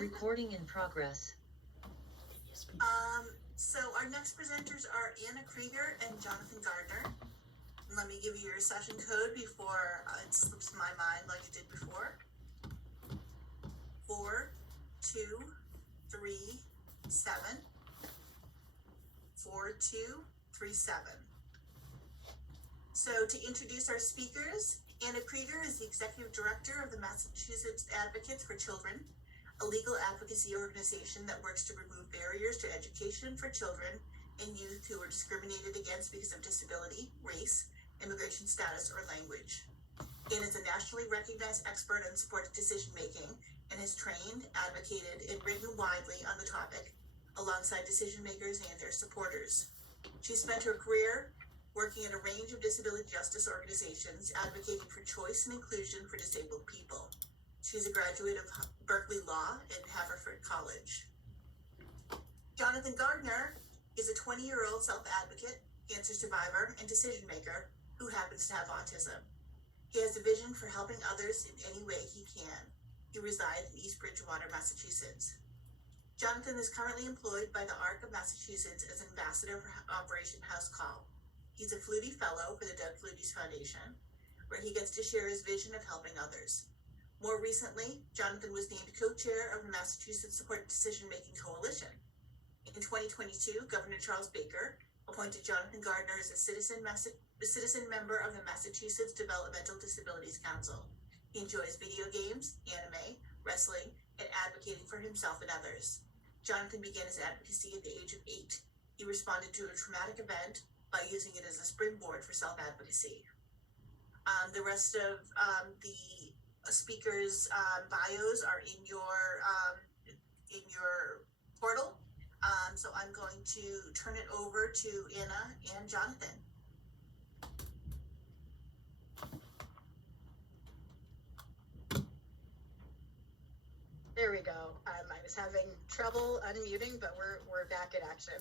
Recording in progress. So our next presenters are Anna Krieger and Jonathan Gardner. And let me give you your session code before it slips my mind like it did before. 4, 2, 3, 7. 4, 2, 3, 7. So to introduce our speakers, Anna Krieger is the Executive Director of the Massachusetts Advocates for Children, a legal advocacy organization that works to remove barriers to education for children and youth who are discriminated against because of disability, race, immigration status, or language. Anna is a nationally recognized expert on supported decision-making and has trained, advocated, and written widely on the topic alongside decision makers and their supporters. She spent her career working at a range of disability justice organizations advocating for choice and inclusion for disabled people. She's a graduate of Berkeley Law and Haverford College. Jonathan Gardner is a 20-year-old self-advocate, cancer survivor, and decision maker who happens to have autism. He has a vision for helping others in any way he can. He resides in East Bridgewater, Massachusetts. Jonathan is currently employed by the ARC of Massachusetts as ambassador for Operation House Call. He's a Flutie Fellow for the Doug Flutie's Foundation, where he gets to share his vision of helping others. More recently, Jonathan was named co-chair of the Massachusetts Supported Decision-Making Coalition. In 2022, Governor Charles Baker appointed Jonathan Gardner as a citizen member of the Massachusetts Developmental Disabilities Council. He enjoys video games, anime, wrestling, and advocating for himself and others. Jonathan began his advocacy at the age of 8. He responded to a traumatic event by using it as a springboard for self-advocacy. The rest of the speakers' bios are in your portal. So I'm going to turn it over to Anna and Jonathan. There we go. I was having trouble unmuting, but we're back in action.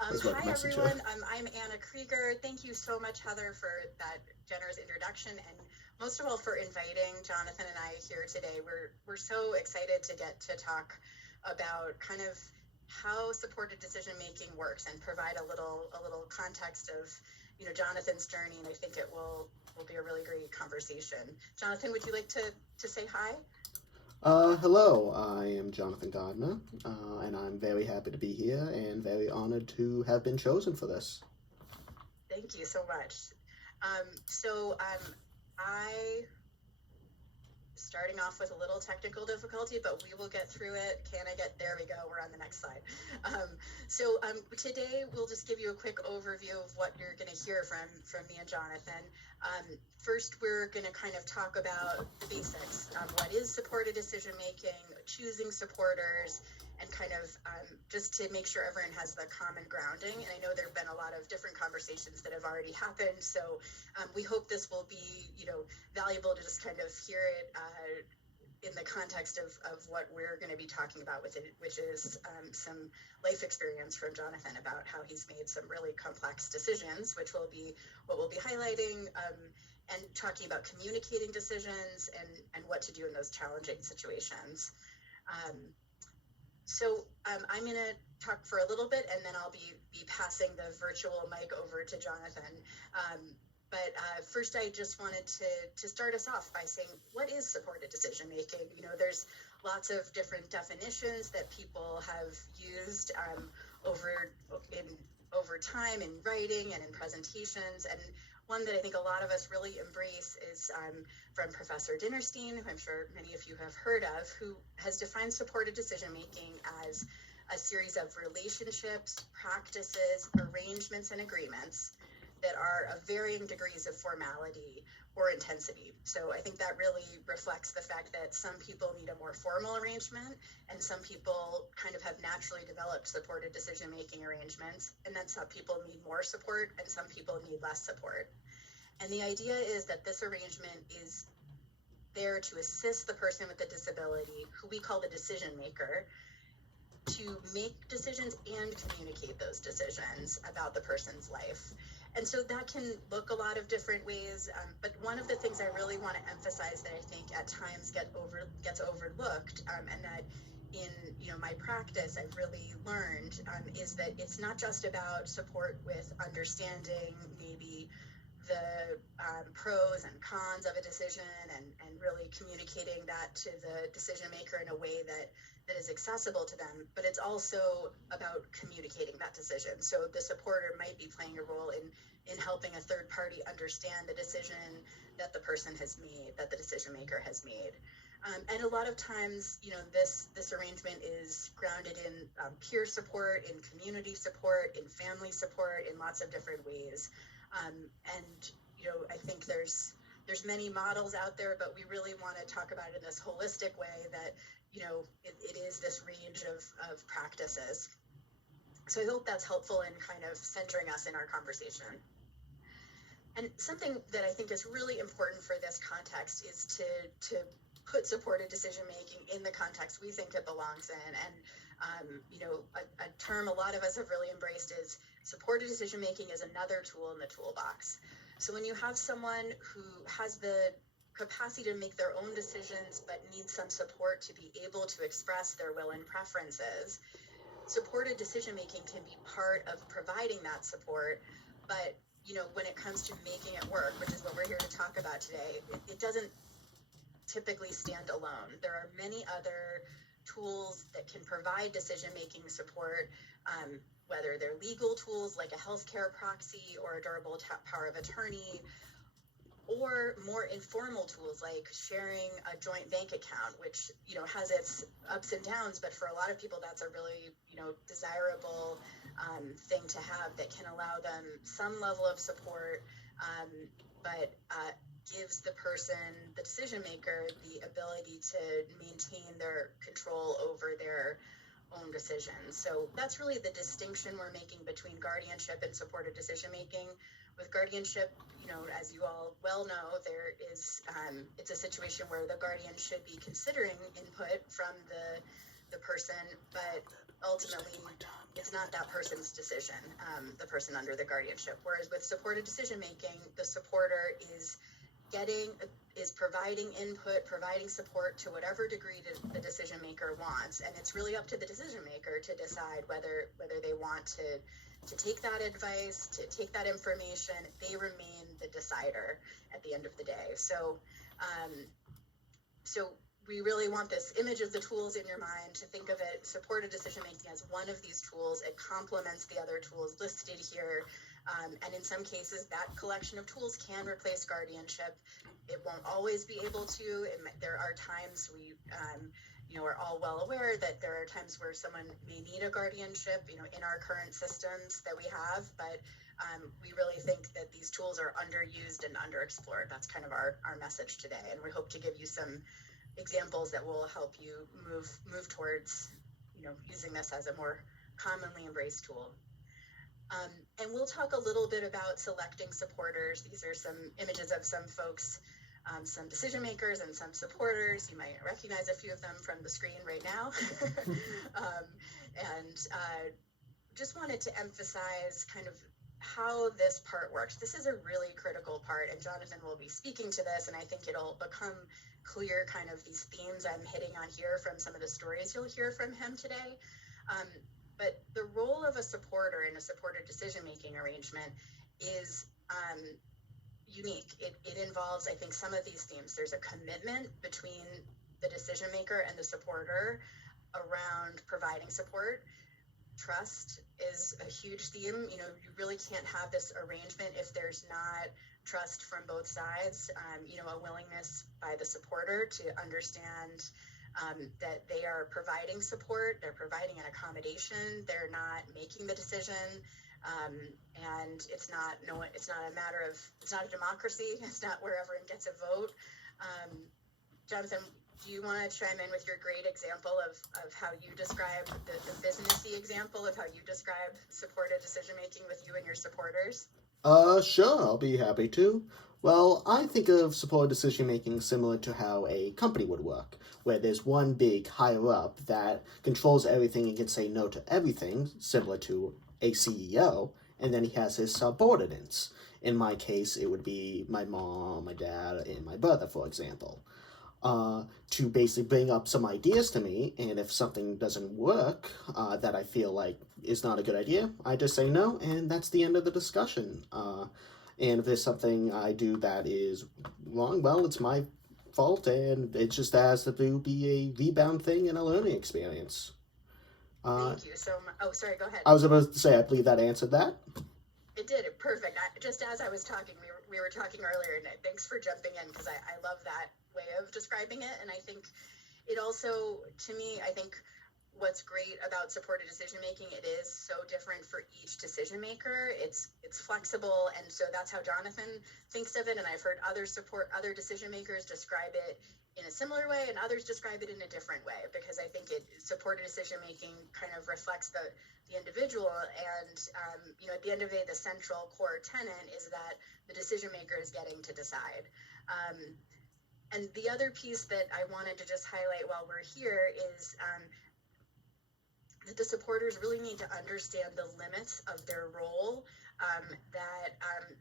Hi everyone. I'm Anna Krieger. Thank you so much, Heather, for that generous introduction, and most of all for inviting Jonathan and I here today. We're so excited to get to talk about kind of how supported decision making works and provide a little context of Jonathan's journey, and I think it will be a really great conversation. Jonathan, would you like to say hi? Hello, I am Jonathan Gardner, and I'm very happy to be here and very honored to have been chosen for this. Thank you so much. Starting off with a little technical difficulty, but we will get through it. There we go, we're on the next slide. Today we'll just give you a quick overview of what you're going to hear from me and Jonathan. First, we're going to kind of talk about the basics of what is supported decision making, choosing supporters, and kind of just to make sure everyone has the common grounding. And I know there have been a lot of different conversations that have already happened, so we hope this will be valuable to just kind of hear it in the context of what we're going to be talking about with it, which is some life experience from Jonathan about how he's made some really complex decisions, which will be what we'll be highlighting, and talking about communicating decisions and what to do in those challenging situations. I'm going to talk for a little bit, and then I'll be passing the virtual mic over to Jonathan. But first, I just wanted to start us off by saying, what is supported decision making? There's lots of different definitions that people have used over time in writing and in presentations, and one that I think a lot of us really embrace is from Professor Dinnerstein, who I'm sure many of you have heard of, who has defined supported decision-making as a series of relationships, practices, arrangements, and agreements that are of varying degrees of formality or intensity. So I think that really reflects the fact that some people need a more formal arrangement, and some people kind of have naturally developed supported decision-making arrangements, and then some people need more support and some people need less support. And the idea is that this arrangement is there to assist the person with the disability, who we call the decision maker, to make decisions and communicate those decisions about the person's life. And so that can look a lot of different ways, but one of the things I really want to emphasize that I think at times gets overlooked, and that in practice I've really learned is that it's not just about support with understanding maybe the pros and cons of a decision and really communicating that to the decision maker in a way that is accessible to them, but it's also about communicating that decision. So the supporter might be playing a role in helping a third party understand the decision that the person has made, that the decision maker has made. And a lot of times, this arrangement is grounded in peer support, in community support, in family support, in lots of different ways. And I think there's many models out there, but we really want to talk about it in this holistic way that, it is this range of practices. So I hope that's helpful in kind of centering us in our conversation. And something that I think is really important for this context is to put supported decision-making in the context we think it belongs in. And, a term a lot of us have really embraced is supported decision-making is another tool in the toolbox. So when you have someone who has the capacity to make their own decisions, but needs some support to be able to express their will and preferences, supported decision-making can be part of providing that support. But, when it comes to making it work, which is what we're here to talk about today, it doesn't typically stand alone. There are many other tools that can provide decision-making support, whether they're legal tools like a healthcare proxy or a durable power of attorney, or more informal tools like sharing a joint bank account, which, has its ups and downs, but for a lot of people, that's a really, desirable thing to have that can allow them some level of support, but gives the person, the decision maker, the ability to maintain their control over their own decisions. So that's really the distinction we're making between guardianship and supported decision making. With guardianship, as you all well know, there is it's a situation where the guardian should be considering input from the person, but ultimately it's not that person's decision, the person under the guardianship. Whereas with supported decision making, the supporter is providing input, providing support to whatever degree the decision maker wants, and it's really up to the decision maker to decide whether they want to take that advice, to take that information. They remain the decider at the end of the day. So we really want this image of the tools in your mind to think of it, supported decision making, as one of these tools. It complements the other tools listed here. And in some cases, that collection of tools can replace guardianship. It won't always be able to. There are times we, are all well aware that there are times where someone may need a guardianship, in our current systems that we have. But we really think that these tools are underused and underexplored. That's kind of our message today. And we hope to give you some examples that will help you move towards, using this as a more commonly embraced tool. And we'll talk a little bit about selecting supporters. These are some images of some folks, some decision makers and some supporters. You might recognize a few of them from the screen right now. Just wanted to emphasize kind of how this part works. This is a really critical part, and Jonathan will be speaking to this, and I think it'll become clear kind of these themes I'm hitting on here from some of the stories you'll hear from him today. But the role of a supporter in a supported decision-making arrangement is unique. It involves, I think, some of these themes. There's a commitment between the decision maker and the supporter around providing support. Trust is a huge theme. You really can't have this arrangement if there's not trust from both sides. A willingness by the supporter to understand that they are providing support, they're providing an accommodation, they're not making the decision, and it's not a democracy. It's not where everyone gets a vote. Jonathan, do you want to chime in with your great example of how you describe the businessy example of how you describe supported decision making with you and your supporters? Sure, I'll be happy to. Well, I think of supported decision-making similar to how a company would work, where there's one big higher-up that controls everything and can say no to everything, similar to a CEO, and then he has his subordinates. In my case, it would be my mom, my dad, and my brother, for example. to basically bring up some ideas to me, and if something doesn't work that I feel like is not a good idea, I just say no, and that's the end of the discussion. And if there's something I do that is wrong, well, it's my fault, and it just has to be a rebound thing and a learning experience. Thank you so much. Oh, sorry, go ahead. I was about to say, I believe that answered that. It did. Perfect. Just as I was talking, we were talking earlier, and thanks for jumping in, because I love that way of describing it. And I think it also, to me, I think what's great about supported decision making, it is so different for each decision maker. It's flexible, and so that's how Jonathan thinks of it. And I've heard other decision makers describe it in a similar way, and others describe it in a different way, because I think supported decision making kind of reflects the individual. And at the end of the day, the central core tenet is that the decision maker is getting to decide. And the other piece that I wanted to just highlight while we're here is that the supporters really need to understand the limits of their role, that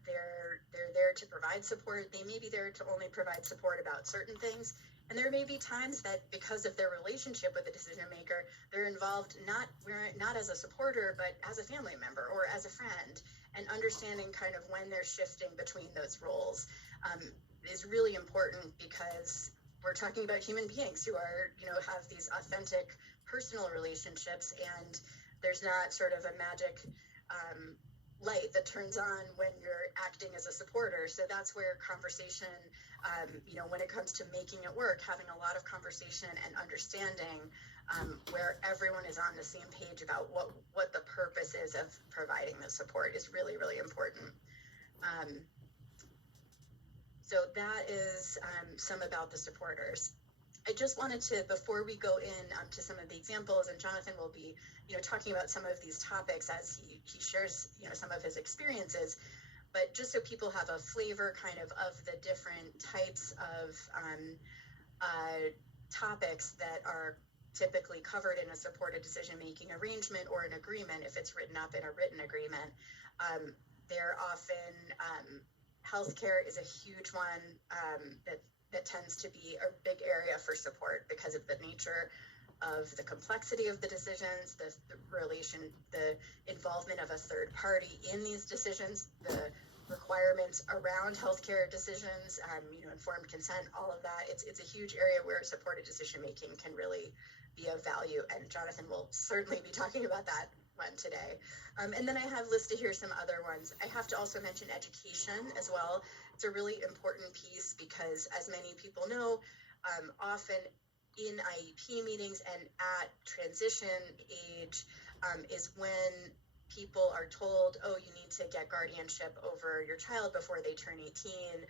they're there to provide support. They may be there to only provide support about certain things. And there may be times that because of their relationship with the decision maker, they're involved not as a supporter, but as a family member or as a friend, and understanding kind of when they're shifting between those roles is really important, because we're talking about human beings who are, have these authentic personal relationships, and there's not sort of a magic light that turns on when you're acting as a supporter. So that's where conversation, when it comes to making it work, having a lot of conversation and understanding where everyone is on the same page about what the purpose is of providing the support is really, really important. So that is some about the supporters. I just wanted to, before we go in to some of the examples, and Jonathan will be, talking about some of these topics as he shares, some of his experiences, but just so people have a flavor kind of the different types of topics that are typically covered in a supported decision-making arrangement or an agreement, if it's written up in a written agreement. They're often, healthcare is a huge one that tends to be a big area for support because of the nature of the complexity of the decisions, the involvement of a third party in these decisions, the requirements around healthcare decisions, informed consent, all of that. It's a huge area where supported decision making can really be of value, and Jonathan will certainly be talking about that one today. And then I have listed here some other ones. I have to also mention education as well. It's a really important piece because, as many people know, often in IEP meetings and at transition age is when people are told, oh, you need to get guardianship over your child before they turn 18,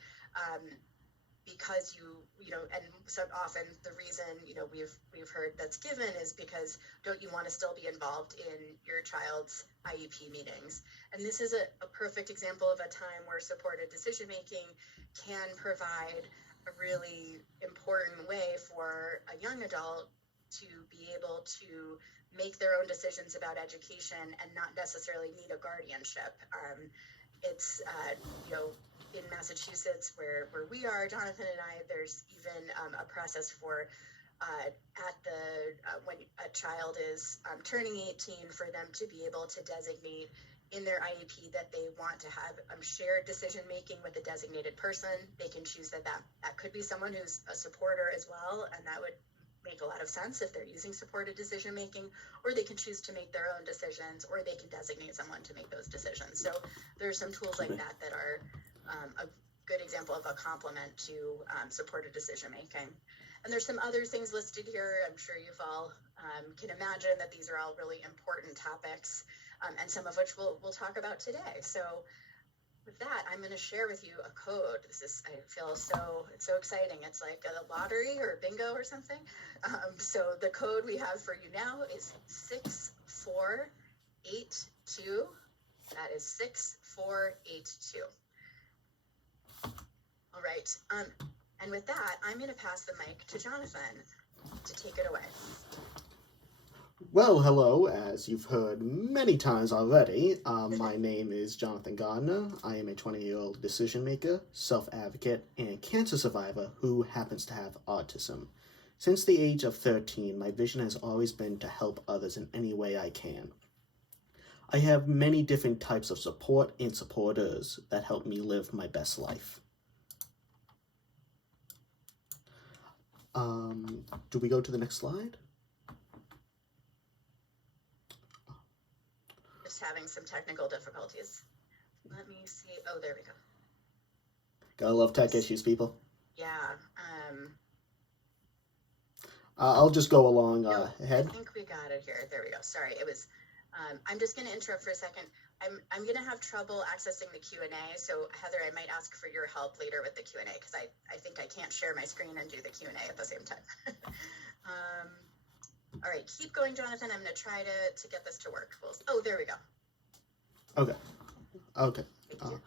because and so often the reason, we've heard that's given is because don't you want to still be involved in your child's IEP meetings? And this is a perfect example of a time where supported decision-making can provide a really important way for a young adult to be able to make their own decisions about education and not necessarily need a guardianship. It's, in Massachusetts where we are, Jonathan and I, there's even a process for when a child is turning 18 for them to be able to designate in their IEP that they want to have shared decision-making with a designated person. They can choose that could be someone who's a supporter as well, and that would make a lot of sense if they're using supported decision-making, or they can choose to make their own decisions, or they can designate someone to make those decisions. So there's some tools like that that are a good example of a complement to supported decision-making. And there's some other things listed here. I'm sure you've all can imagine that these are all really important topics, and some of which we'll talk about today. So with that, I'm going to share with you a code. I feel it's so exciting. It's like a lottery or a bingo or something. So the code we have for you now is 6482. That is 6482. All right. And with that, I'm going to pass the mic to Jonathan to take it away. Well, hello, as you've heard many times already. My name is Jonathan Gardner. I am a 20-year-old decision maker, self-advocate, and cancer survivor who happens to have autism. Since the age of 13, my vision has always been to help others in any way I can. I have many different types of support and supporters that help me live my best life. Do we go to the next slide? Just having some technical difficulties. Let me see. Oh, there we go. Gotta love tech issues, people. Yeah. I'll just go along No, ahead. I think we got it here. There we go. Sorry, it was. I'm just going to interrupt for a second. I'm going to have trouble accessing the Q&A. So Heather, I might ask for your help later with the Q&A because I think I can't share my screen and do the Q&A at the same time. All right, keep going, Jonathan. I'm going to try to get this to work. Oh, there we go. Okay. Thank you.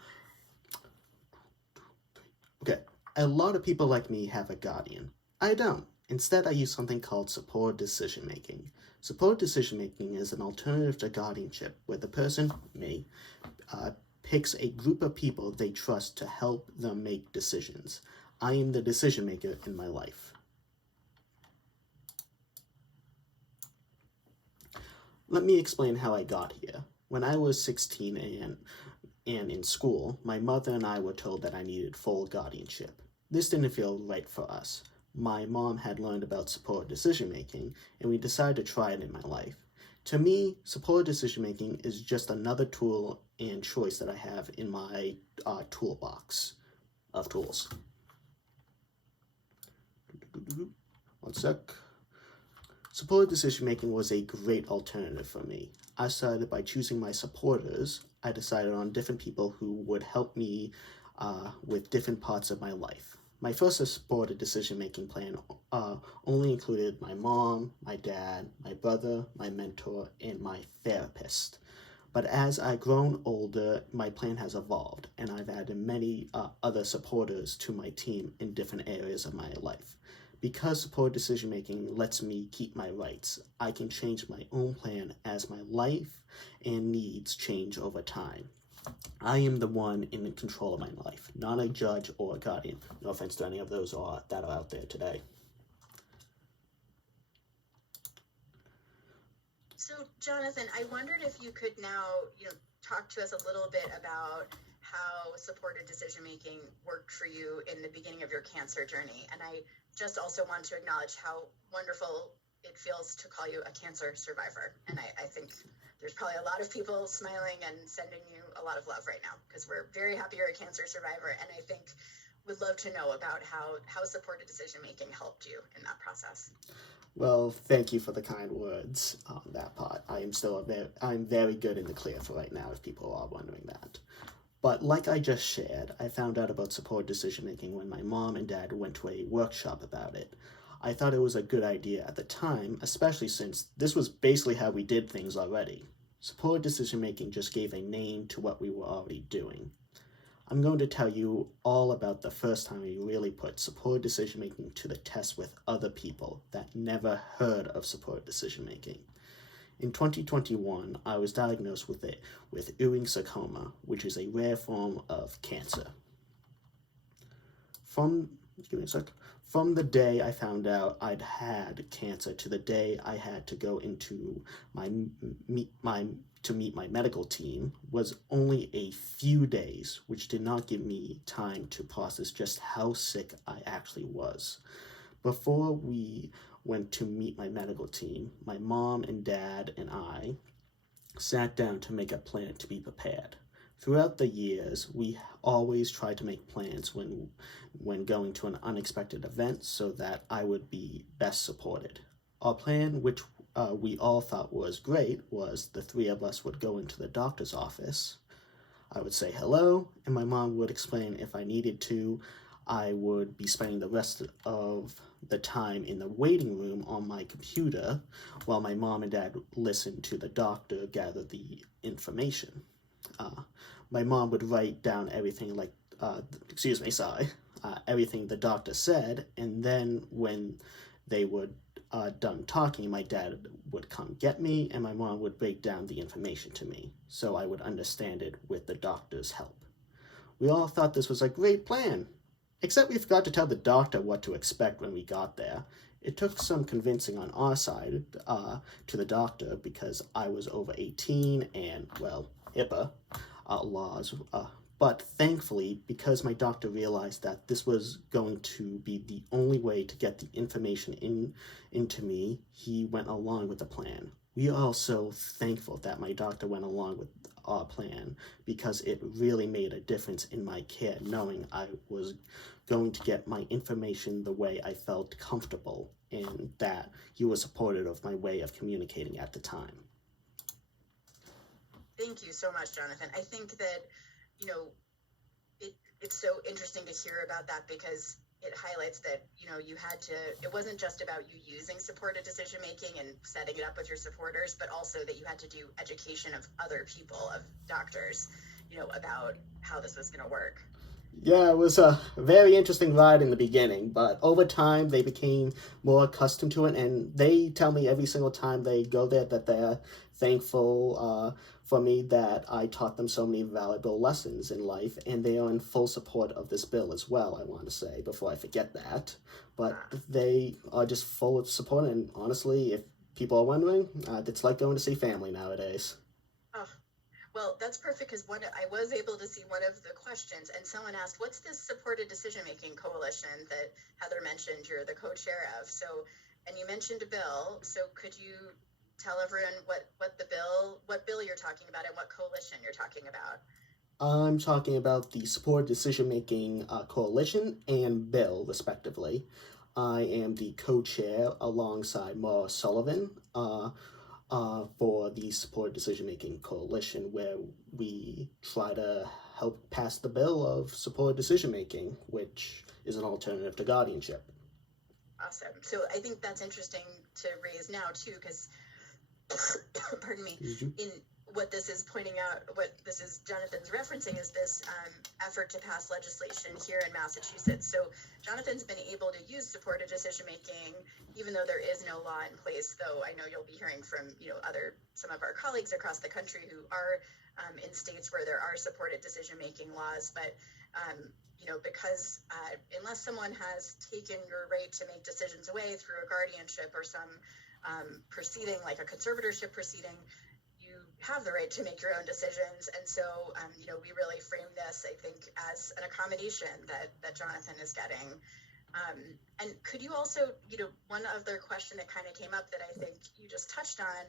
Okay. A lot of people like me have a guardian. I don't. Instead, I use something called supported decision-making. Supported decision-making is an alternative to guardianship, where the person, me, picks a group of people they trust to help them make decisions. I am the decision-maker in my life. Let me explain how I got here. When I was 16 and in school, my mother and I were told that I needed full guardianship. This didn't feel right for us. My mom had learned about supported decision-making, and we decided to try it in my life. To me, supported decision-making is just another tool and choice that I have in my toolbox of tools. One sec. Supported decision-making was a great alternative for me. I started by choosing my supporters. I decided on different people who would help me with different parts of my life. My first supported decision-making plan only included my mom, my dad, my brother, my mentor, and my therapist. But as I've grown older, my plan has evolved, and I've added many other supporters to my team in different areas of my life. Because supported decision-making lets me keep my rights, I can change my own plan as my life and needs change over time. I am the one in control of my life, not a judge or a guardian. No offense to any of those that are out there today. So, Jonathan, I wondered if you could now, talk to us a little bit about how supported decision-making worked for you in the beginning of your cancer journey. And I just also want to acknowledge how wonderful it feels to call you a cancer survivor. And I think there's probably a lot of people smiling and sending you a lot of love right now because we're very happy you're a cancer survivor. And I think would love to know about how supported decision-making helped you in that process. Well, thank you for the kind words on that part. I'm very good in the clear for right now if people are wondering that. But like I just shared, I found out about supported decision-making when my mom and dad went to a workshop about it. I thought it was a good idea at the time, especially since this was basically how we did things already. Supported decision-making just gave a name to what we were already doing. I'm going to tell you all about the first time we really put supported decision-making to the test with other people that never heard of supported decision-making. In 2021, I was diagnosed with Ewing sarcoma, which is a rare form of cancer. From the day I found out I'd had cancer to the day I had to go into to meet my medical team was only a few days, which did not give me time to process just how sick I actually was. Before we went to meet my medical team, my mom and dad and I sat down to make a plan to be prepared. Throughout the years, we always tried to make plans when going to an unexpected event so that I would be best supported. Our plan, which we all thought was great, was the three of us would go into the doctor's office. I would say hello, and my mom would explain if I needed to. I would be spending the rest of the time in the waiting room on my computer while my mom and dad listened to the doctor gather the information. My mom would write down everything everything the doctor said, and then when they would done talking, my dad would come get me, and my mom would break down the information to me, so I would understand it with the doctor's help. We all thought this was a great plan, except we forgot to tell the doctor what to expect when we got there. It took some convincing on our side to the doctor because I was over 18 and, well, HIPAA laws. But thankfully, because my doctor realized that this was going to be the only way to get the information into me, he went along with the plan. We are also thankful that my doctor went along with our plan because it really made a difference in my care, knowing I was going to get my information the way I felt comfortable and that he was supportive of my way of communicating at the time. Thank you so much, Jonathan. I think that, it's so interesting to hear about that because it highlights that, it wasn't just about you using supported decision making and setting it up with your supporters, but also that you had to do education of other people, of doctors, about how this was going to work. Yeah, it was a very interesting ride in the beginning, but over time they became more accustomed to it, and they tell me every single time they go there that they're thankful for me, that I taught them so many valuable lessons in life, and they are in full support of this bill as well, I want to say, before I forget that. But they are just full of support, and honestly, if people are wondering, it's like going to see family nowadays. Well, that's perfect because I was able to see one of the questions, and someone asked, what's this supported decision-making coalition that Heather mentioned you're the co-chair of? So, and you mentioned a bill, so could you tell everyone what bill you're talking about and what coalition you're talking about? I'm talking about the Supported Decision-Making Coalition and bill, respectively. I am the co-chair alongside Maura Sullivan, for the Supported Decision-Making Coalition, where we try to help pass the bill of supported decision-making, which is an alternative to guardianship. Awesome. So I think that's interesting to raise now, too, because, pardon me, in what this is pointing out, what this is Jonathan's referencing is this effort to pass legislation here in Massachusetts. So Jonathan's been able to use supported decision-making, even though there is no law in place, though I know you'll be hearing from, some of our colleagues across the country who are in states where there are supported decision-making laws. But, because unless someone has taken your right to make decisions away through a guardianship or some proceeding, like a conservatorship proceeding, you have the right to make your own decisions. And so, we really frame this, I think, as an accommodation that Jonathan is getting. And could you also, one other question that kind of came up that I think you just touched on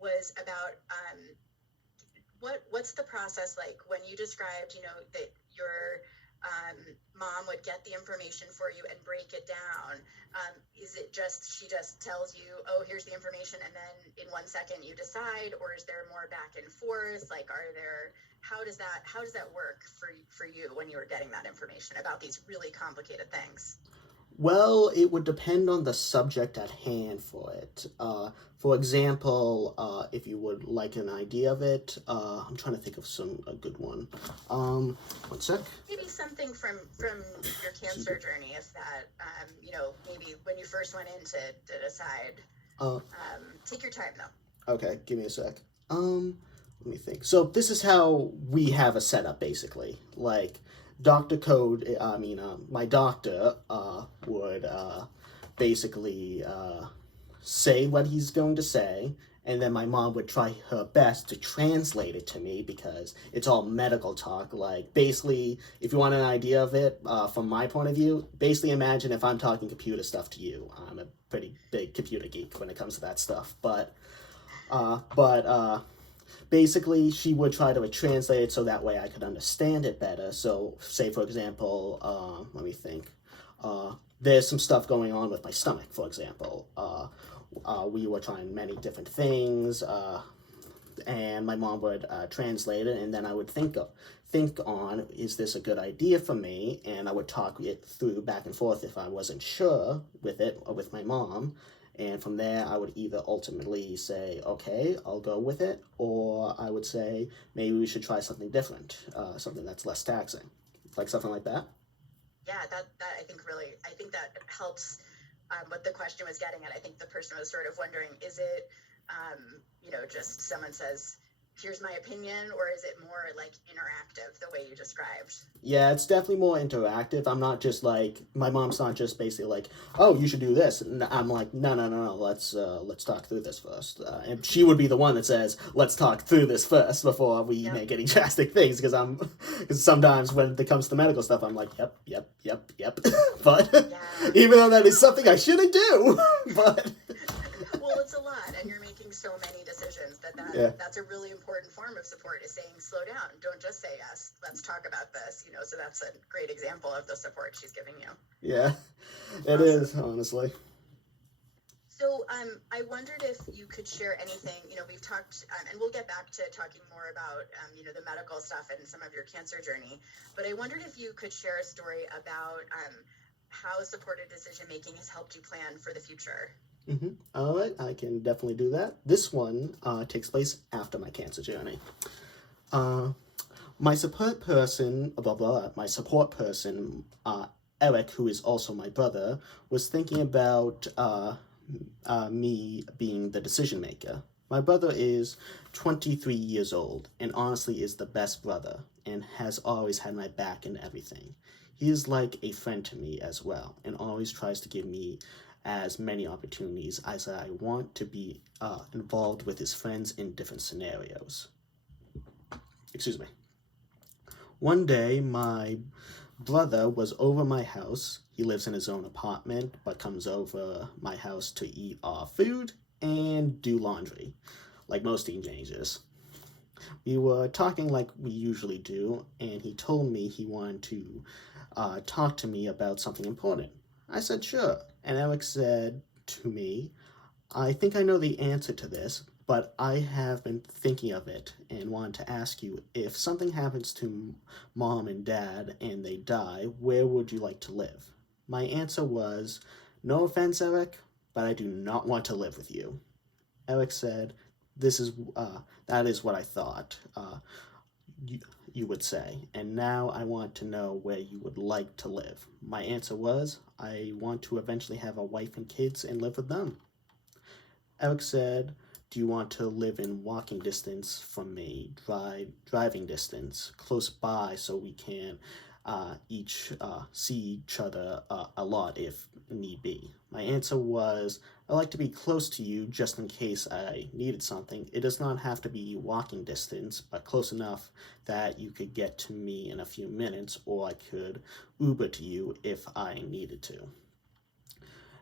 was about what's the process like when you described, that your mom would get the information for you and break it down? Is it she just tells you, oh, here's the information, and then in 1 second you decide, or is there more back and forth? Like, how does that work for you when you were getting that information about these really complicated things? Well, it would depend on the subject at hand for it. For example, if you would like an idea of it, I'm trying to think of a good one. 1 sec. Maybe something from your cancer journey, if that, maybe when you first went in to decide. Take your time, though. Okay, give me a sec. Let me think. So this is how we have a setup, basically. Like, my doctor would basically say what he's going to say, and then my mom would try her best to translate it to me because it's all medical talk. Like, basically, if you want an idea of it, from my point of view, basically imagine if I'm talking computer stuff to you. I'm a pretty big computer geek when it comes to that stuff, but basically, she would try to translate it so that way I could understand it better. So, say, for example, let me think. There's some stuff going on with my stomach, for example. We were trying many different things, and my mom would translate it, and then I would think on, is this a good idea for me? And I would talk it through back and forth if I wasn't sure with it or with my mom. And from there, I would either ultimately say, okay, I'll go with it, or I would say, maybe we should try something different, something that's less taxing. Like something like that? Yeah, that I think that helps what the question was getting at. I think the person was sort of wondering, is it, just someone says, here's my opinion, or is it more like interactive, the way you described? Yeah, it's definitely more interactive. I'm not just like, my mom's not just basically like, oh, you should do this. And I'm like, no, let's talk through this first. And she would be the one that says, let's talk through this first before we make any drastic things. Because sometimes when it comes to medical stuff, I'm like, yep. But even though that is something I shouldn't do, but... Well, it's a lot, and you're making so many decisions that's a really important form of support, is saying, slow down, don't just say yes, let's talk about this, so that's a great example of the support she's giving you. Yeah, it is, honestly. So I wondered if you could share anything, we've talked, and we'll get back to talking more about, the medical stuff and some of your cancer journey, but I wondered if you could share a story about how supported decision-making has helped you plan for the future. Mm-hmm. All right, I can definitely do that. This one takes place after my cancer journey. My support person, Eric, who is also my brother, was thinking about me being the decision maker. My brother is 23 years old and honestly is the best brother and has always had my back in everything. He is like a friend to me as well and always tries to give me as many opportunities as I want to be involved with his friends in different scenarios. Excuse me. One day, my brother was over my house. He lives in his own apartment, but comes over my house to eat our food and do laundry, like most teenagers. We were talking like we usually do, and he told me he wanted to talk to me about something important. I said, sure. And Eric said to me, I think I know the answer to this, but I have been thinking of it and wanted to ask you, if something happens to mom and dad and they die, where would you like to live? My answer was, no offense, Eric, but I do not want to live with you. Eric said, that is what I thought you would say, and now I want to know where you would like to live. My answer was, I want to eventually have a wife and kids and live with them. Eric said, do you want to live in walking distance from me, driving distance, close by so we can each see each other a lot if need be? My answer was, I like to be close to you just in case I needed something. It does not have to be walking distance, but close enough that you could get to me in a few minutes, or I could Uber to you if I needed to.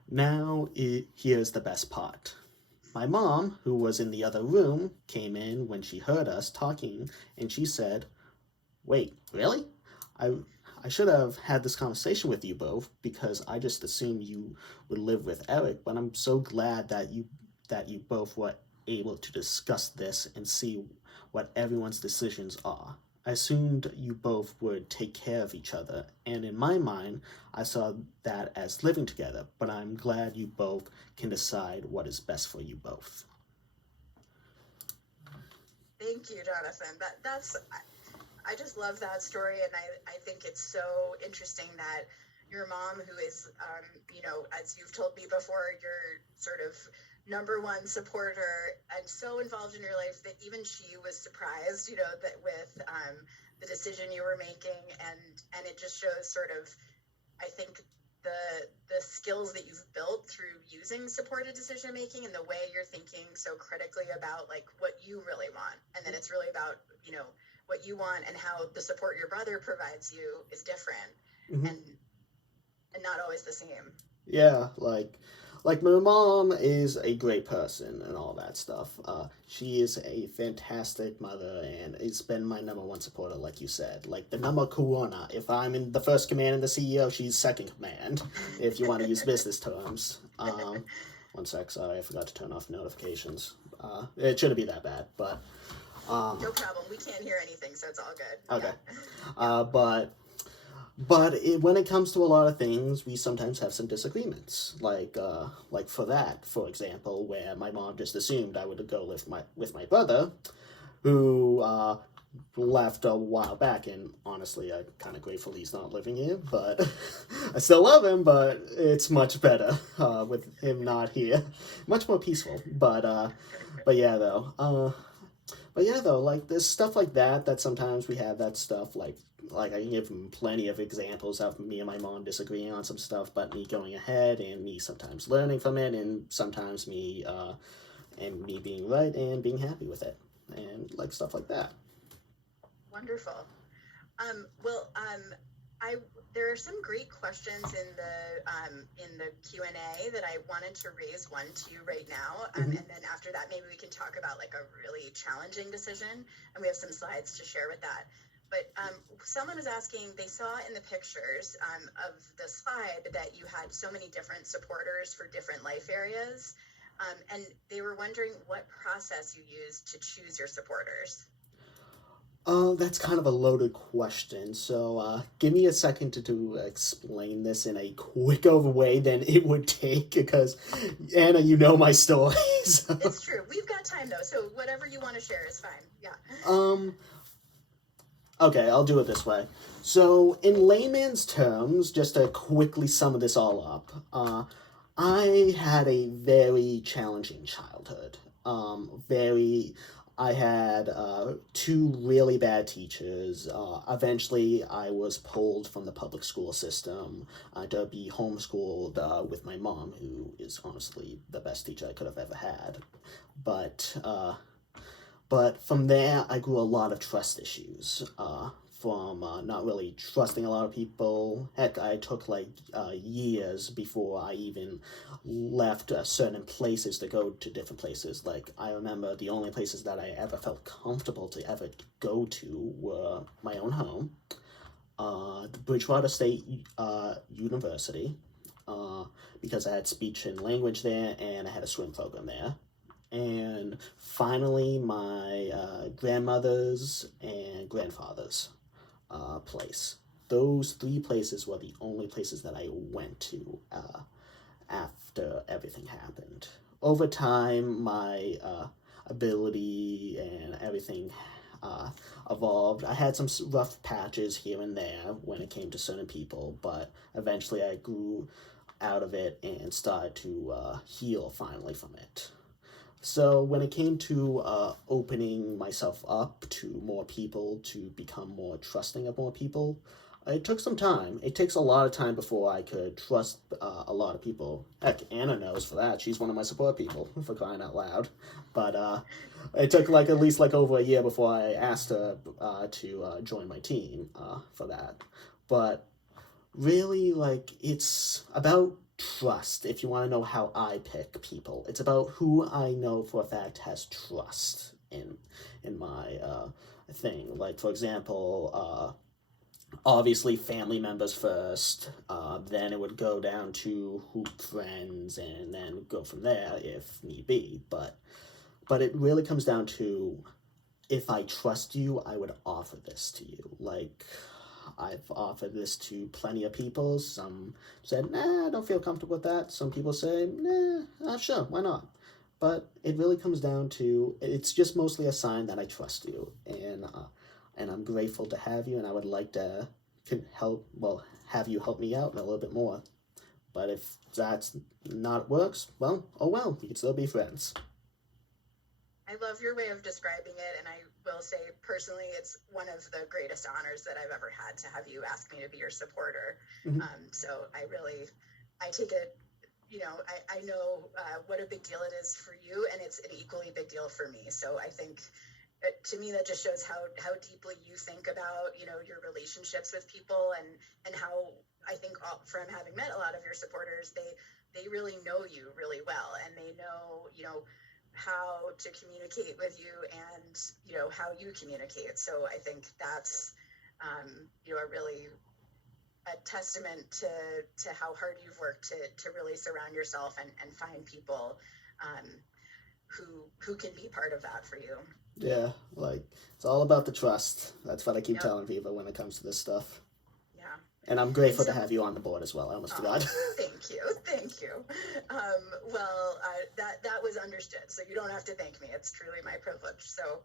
Now, here's the best part. My mom, who was in the other room, came in when she heard us talking, and she said, wait, really? I should have had this conversation with you both because I just assumed you would live with Eric, but I'm so glad that you both were able to discuss this and see what everyone's decisions are. I assumed you both would take care of each other, and in my mind, I saw that as living together, but I'm glad you both can decide what is best for you both. Thank you, Jonathan. I just love that story, and I think it's so interesting that your mom, who is, as you've told me before, your sort of number one supporter and so involved in your life that even she was surprised, that with the decision you were making, and it just shows sort of, I think, the skills that you've built through using supported decision making and the way you're thinking so critically about like what you really want, and then it's really about what you want and how the support your brother provides you is different. Mm-hmm. and not always the same. Yeah, like my mom is a great person and all that stuff. She is a fantastic mother and has been my number one supporter, like you said. Like the number corona. If I'm in the first command in the CEO, she's second command, if you want to use business terms. One sec, sorry, I forgot to turn off notifications. It shouldn't be that bad, but... no problem. We can't hear anything, so it's all good. Okay. Yeah. But when it comes to a lot of things, we sometimes have some disagreements. Like for that, for example, where my mom just assumed I would go live with my brother, who left a while back, and honestly, I'm kind of grateful he's not living here, but I still love him, but it's much better with him not here. Much more peaceful, but yeah, though. But yeah, though, like, there's stuff like that sometimes we have that stuff, like I can give him plenty of examples of me and my mom disagreeing on some stuff, but me going ahead and me sometimes learning from it, and sometimes me being right and being happy with it, and like stuff like that. Wonderful. Well, there are some great questions in the Q&A that I wanted to raise one to you right now, and then after that, maybe we can talk about like a really challenging decision, and we have some slides to share with that. But someone was asking, they saw in the pictures of the slide that you had so many different supporters for different life areas, and they were wondering what process you used to choose your supporters. That's kind of a loaded question, so give me a second to explain this in a quicker way than it would take, because, Anna, you know my stories. It's true. We've got time, though, so whatever you want to share is fine. Yeah. Okay, I'll do it this way. So, in layman's terms, just to quickly sum this all up, I had a very challenging childhood. I had two really bad teachers. Eventually, I was pulled from the public school system to be homeschooled with my mom, who is honestly the best teacher I could have ever had. But from there, I grew a lot of trust issues. From not really trusting a lot of people. Heck, I took years before I even left certain places to go to different places. Like, I remember the only places that I ever felt comfortable to ever go to were my own home, the Bridgewater State University, because I had speech and language there, and I had a swim program there. And finally, my grandmother's and grandfather's place. Those three places were the only places that I went to after everything happened. Over time, my ability and everything evolved. I had some rough patches here and there when it came to certain people, but eventually I grew out of it and started to heal finally from it. So when it came to opening myself up to more people, to become more trusting of more people, it took some time. It takes a lot of time before I could trust a lot of people. Heck, Anna knows for that. She's one of my support people, for crying out loud. But it took at least over a year before I asked her to join my team for that. But really, it's about trust. If you want to know how I pick people, it's about who I know for a fact has trust in my thing. Like, for example, obviously family members first, then it would go down to hoop friends, and then go from there if need be. But it really comes down to, if I trust you, I would offer this to you. I've offered this to plenty of people. Some said, nah, I don't feel comfortable with that. Some people say, nah, sure, why not? But it really comes down to, it's just mostly a sign that I trust you. And I'm grateful to have you, and I would like to have you help me out a little bit more. But if that's not works, well, oh well, we can still be friends. I love your way of describing it, and I will say personally, it's one of the greatest honors that I've ever had to have you ask me to be your supporter. Mm-hmm. So I take it, I know what a big deal it is for you, and it's an equally big deal for me. So I think, to me, that just shows how deeply you think about, your relationships with people, and how, I think, from having met a lot of your supporters, they really know you really well, and they know, how to communicate with you, and how you communicate. So I think that's a testament to how hard you've worked to really surround yourself and find people who can be part of that for you. Yeah, it's all about the trust. That's what I keep telling people when it comes to this stuff. And I'm grateful to have you on the board as well. I almost forgot. Thank you. That was understood. So you don't have to thank me. It's truly my privilege. So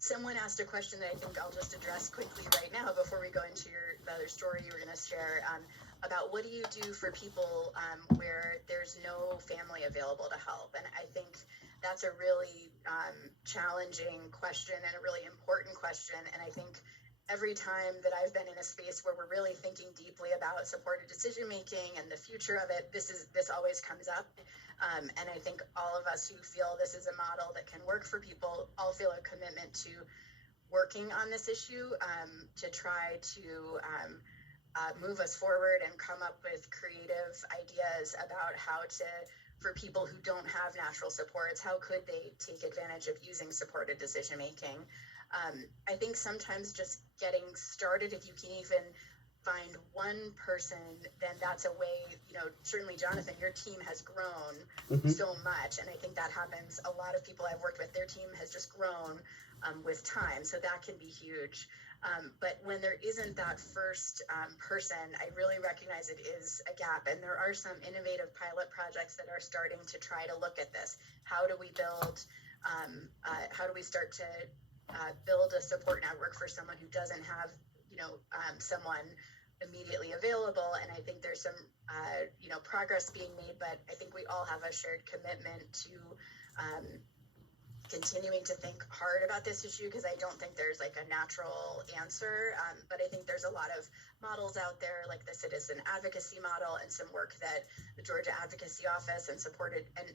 Someone asked a question that I think I'll just address quickly right now before we go into the other story you were going to share, about what do you do for people where there's no family available to help? And I think that's a really challenging question and a really important question. And I think every time that I've been in a space where we're really thinking deeply about supported decision making and the future of it, this always comes up. And I think all of us who feel this is a model that can work for people all feel a commitment to working on this issue, to try to move us forward and come up with creative ideas about how to, for people who don't have natural supports, how could they take advantage of using supported decision making? I think sometimes just getting started, if you can even find one person, then that's a way, certainly Jonathan, your team has grown so much. And I think that happens. A lot of people I've worked with, their team has just grown with time. So that can be huge. But when there isn't that first person, I really recognize it is a gap. And there are some innovative pilot projects that are starting to try to look at this. How do we build, how do we start to build a support network for someone who doesn't have someone immediately available? And I think there's some progress being made, but I think we all have a shared commitment to continuing to think hard about this issue, because I don't think there's like a natural answer, but I think there's a lot of models out there, like the citizen advocacy model and some work that the Georgia Advocacy Office and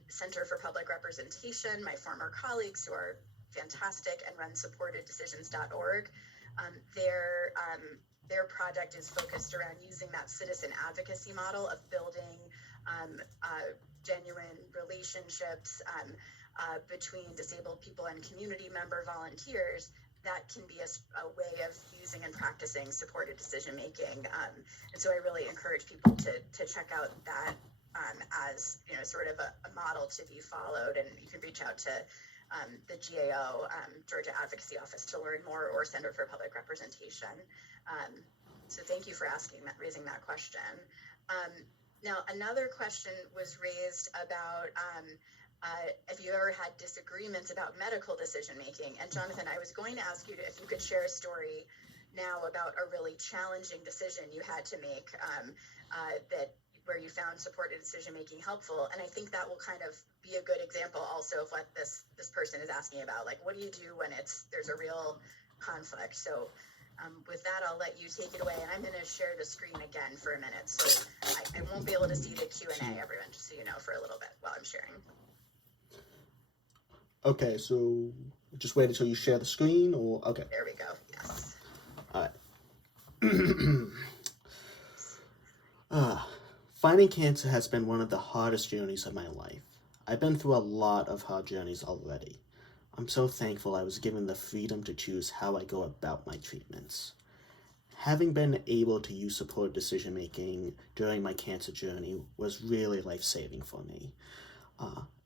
Center for Public Representation, my former colleagues who are fantastic and run supporteddecisions.org, their project is focused around using that citizen advocacy model of building genuine relationships between disabled people and community member volunteers. That can be a way of using and practicing supported decision making. And so I really encourage people to check out that as sort of a model to be followed. And you can reach out to the GAO, Georgia Advocacy Office, to learn more, or Center for Public Representation. So thank you for raising that question. Now, another question was raised about if you ever had disagreements about medical decision making. And Jonathan, I was going to ask you if you could share a story now about a really challenging decision you had to make where you found supported decision making helpful. And I think that will kind of be a good example also of what this person is asking about. Like, what do you do when there's a real conflict? So with that, I'll let you take it away. And I'm going to share the screen again for a minute. So I won't be able to see the Q&A, everyone, just so you know, for a little bit while I'm sharing. Okay, so just wait until you share the screen, or okay. There we go. Yes. All right. Fighting cancer has been one of the hardest journeys of my life. I've been through a lot of hard journeys already. I'm so thankful I was given the freedom to choose how I go about my treatments. Having been able to use supported decision making during my cancer journey was really life-saving for me.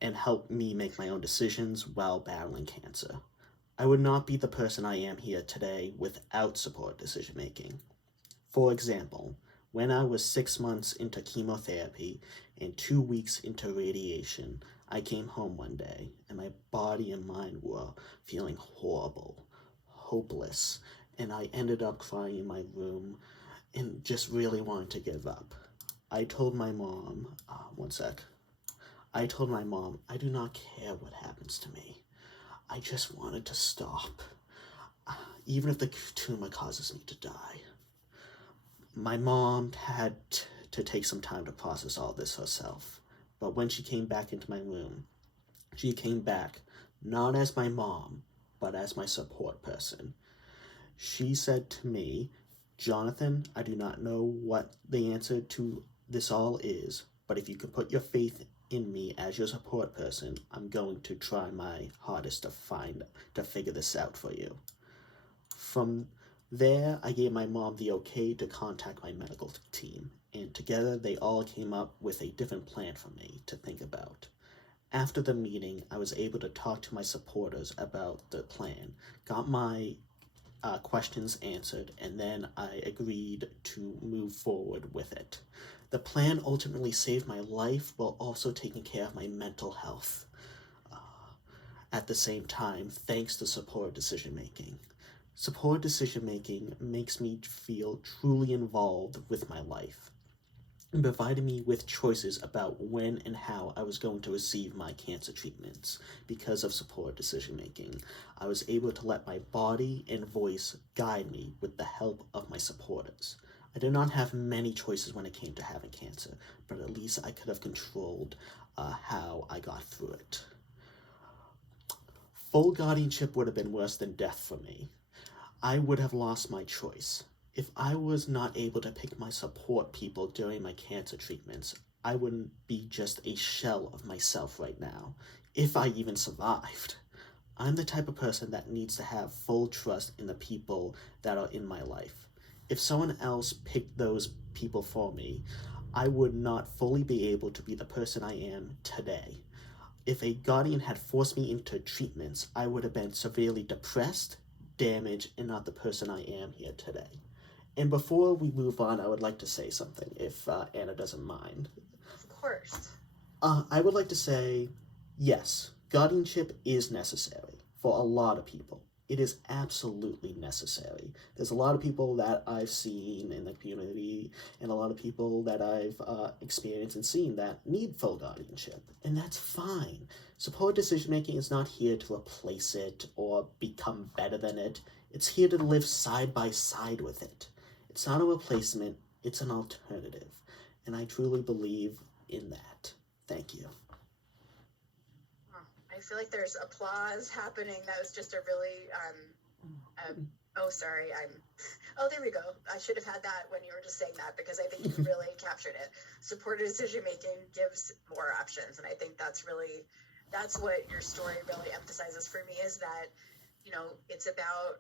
And helped me make my own decisions while battling cancer. I would not be the person I am here today without supported decision making. For example, when I was 6 months into chemotherapy and 2 weeks into radiation, I came home one day and my body and mind were feeling horrible, hopeless, and I ended up crying in my room and just really wanted to give up. I told my mom, I told my mom, I do not care what happens to me. I just wanted to stop, even if the tumor causes me to die. My mom had to take some time to process all this herself, but when she came back into my room, she came back not as my mom, but as my support person. She said to me, Jonathan, I do not know what the answer to this all is, but if you could put your faith in me as your support person, I'm going to try my hardest to figure this out for you. From there, I gave my mom the okay to contact my medical team, and together they all came up with a different plan for me to think about. After the meeting, I was able to talk to my supporters about the plan, got my questions answered, and then I agreed to move forward with it. The plan ultimately saved my life while also taking care of my mental health. at the same time thanks to supported decision making. Supported decision making makes me feel truly involved with my life and provided me with choices about when and how I was going to receive my cancer treatments. Because of supported decision making, I was able to let my body and voice guide me with the help of my supporters. I did not have many choices when it came to having cancer, but at least I could have controlled how I got through it. Full guardianship would have been worse than death for me. I would have lost my choice. If I was not able to pick my support people during my cancer treatments, I wouldn't be just a shell of myself right now, if I even survived. I'm the type of person that needs to have full trust in the people that are in my life. If someone else picked those people for me, I would not fully be able to be the person I am today. If a guardian had forced me into treatments, I would have been severely depressed, damaged, and not the person I am here today. And before we move on, I would like to say something, if Anna doesn't mind. Of course. I would like to say, yes, guardianship is necessary for a lot of people. It is absolutely necessary. There's a lot of people that I've seen in the community and a lot of people that I've experienced and seen that need full guardianship, and that's fine. Supported decision making is not here to replace it or become better than it. It's here to live side by side with it. It's not a replacement, it's an alternative, and I truly believe in that. Thank you. I feel like there's applause happening. That was just a really, there we go. I should have had that when you were just saying that, because I think you really captured it. Supported decision making gives more options. And I think that's what your story really emphasizes for me, is that, it's about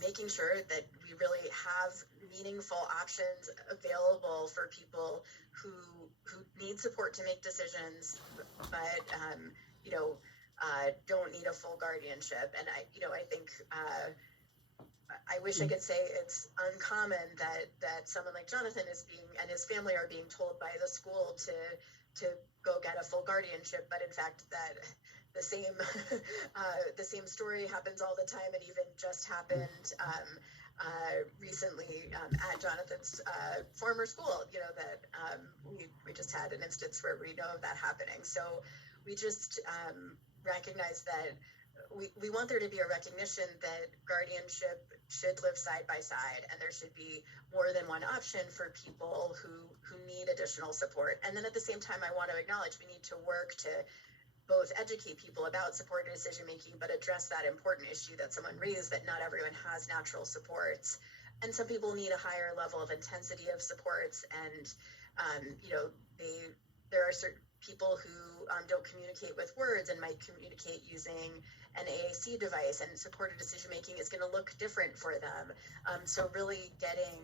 making sure that we really have meaningful options available for people who need support to make decisions, but don't need a full guardianship. And I think I wish I could say it's uncommon that someone like Jonathan and his family are being told by the school to go get a full guardianship, but in fact that the same story happens all the time, and even just happened recently at Jonathan's former school. That we just had an instance where we know of that happening. So we just recognize that we want there to be a recognition that guardianship should live side by side, and there should be more than one option for people who need additional support. And then at the same time, I want to acknowledge we need to work to both educate people about supported decision making, but address that important issue that someone raised, that not everyone has natural supports, and some people need a higher level of intensity of supports. And there are certain people who don't communicate with words and might communicate using an AAC device, and supported decision making is going to look different for them. So really getting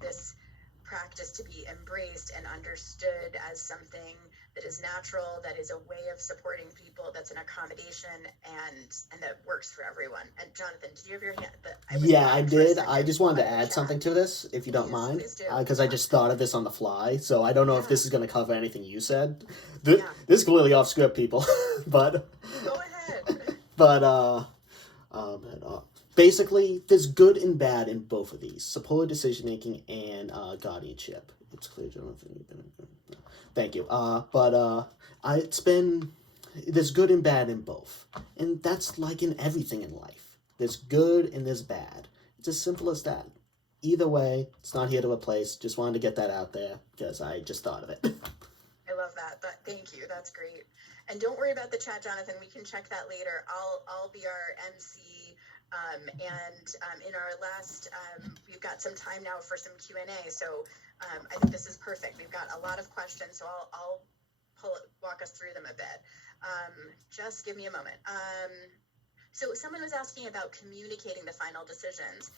this practice to be embraced and understood as something that is natural, that is a way of supporting people, that's an accommodation, and that works for everyone. And Jonathan, did you have your hand? Yeah, I did. I just wanted to add something to this, if you don't mind, because I just thought of this on the fly. So I don't know if this is going to cover anything you said. This is completely off script, people. But go ahead. But basically, there's good and bad in both of these: supported decision making and guardianship. It's clear, Jonathan. Thank you. There's good and bad in both, and that's like in everything in life. There's good and there's bad. It's as simple as that. Either way, it's not here to replace. Just wanted to get that out there because I just thought of it. I love that. Thank you. That's great. And don't worry about the chat, Jonathan. We can check that later. I'll be our MC. In our last, we've got some time now for some Q&A. So I think this is perfect. We've got a lot of questions, so I'll walk us through them a bit. Just give me a moment. So someone was asking about communicating the final decisions.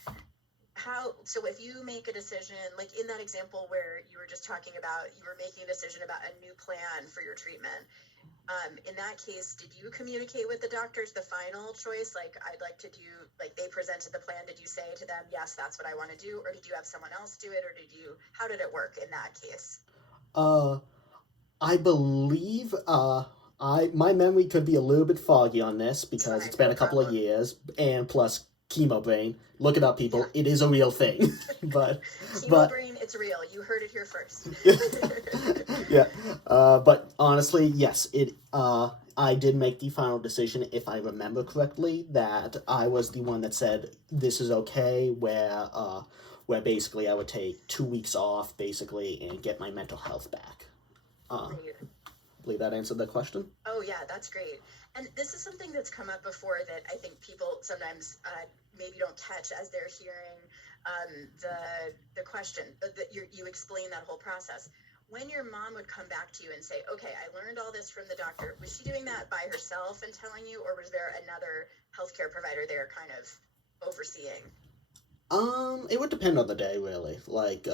So if you make a decision, like in that example where you were just talking about, you were making a decision about a new plan for your treatment. In that case, did you communicate with the doctors the final choice? Like, I'd like to do, like they presented the plan. Did you say to them, yes, that's what I want to do? Or did you have someone else do it? Or how did it work in that case? I believe My memory could be a little bit foggy on this because Fine, it's been no a couple of problem. years, and plus chemo brain. Look it up, people. It is a real thing. but Chemo brain, it's real. You heard it here first. yeah. But honestly, yes, I did make the final decision, if I remember correctly, that I was the one that said this is okay, where basically I would take 2 weeks off, basically, and get my mental health back. Great. Believe that answered the question? Oh yeah, that's great. And this is something that's come up before that I think people sometimes maybe don't catch as they're hearing the question. That you explain that whole process. When your mom would come back to you and say, okay, I learned all this from the doctor, was she doing that by herself and telling you, or was there another healthcare provider there kind of overseeing? It would depend on the day, really. Like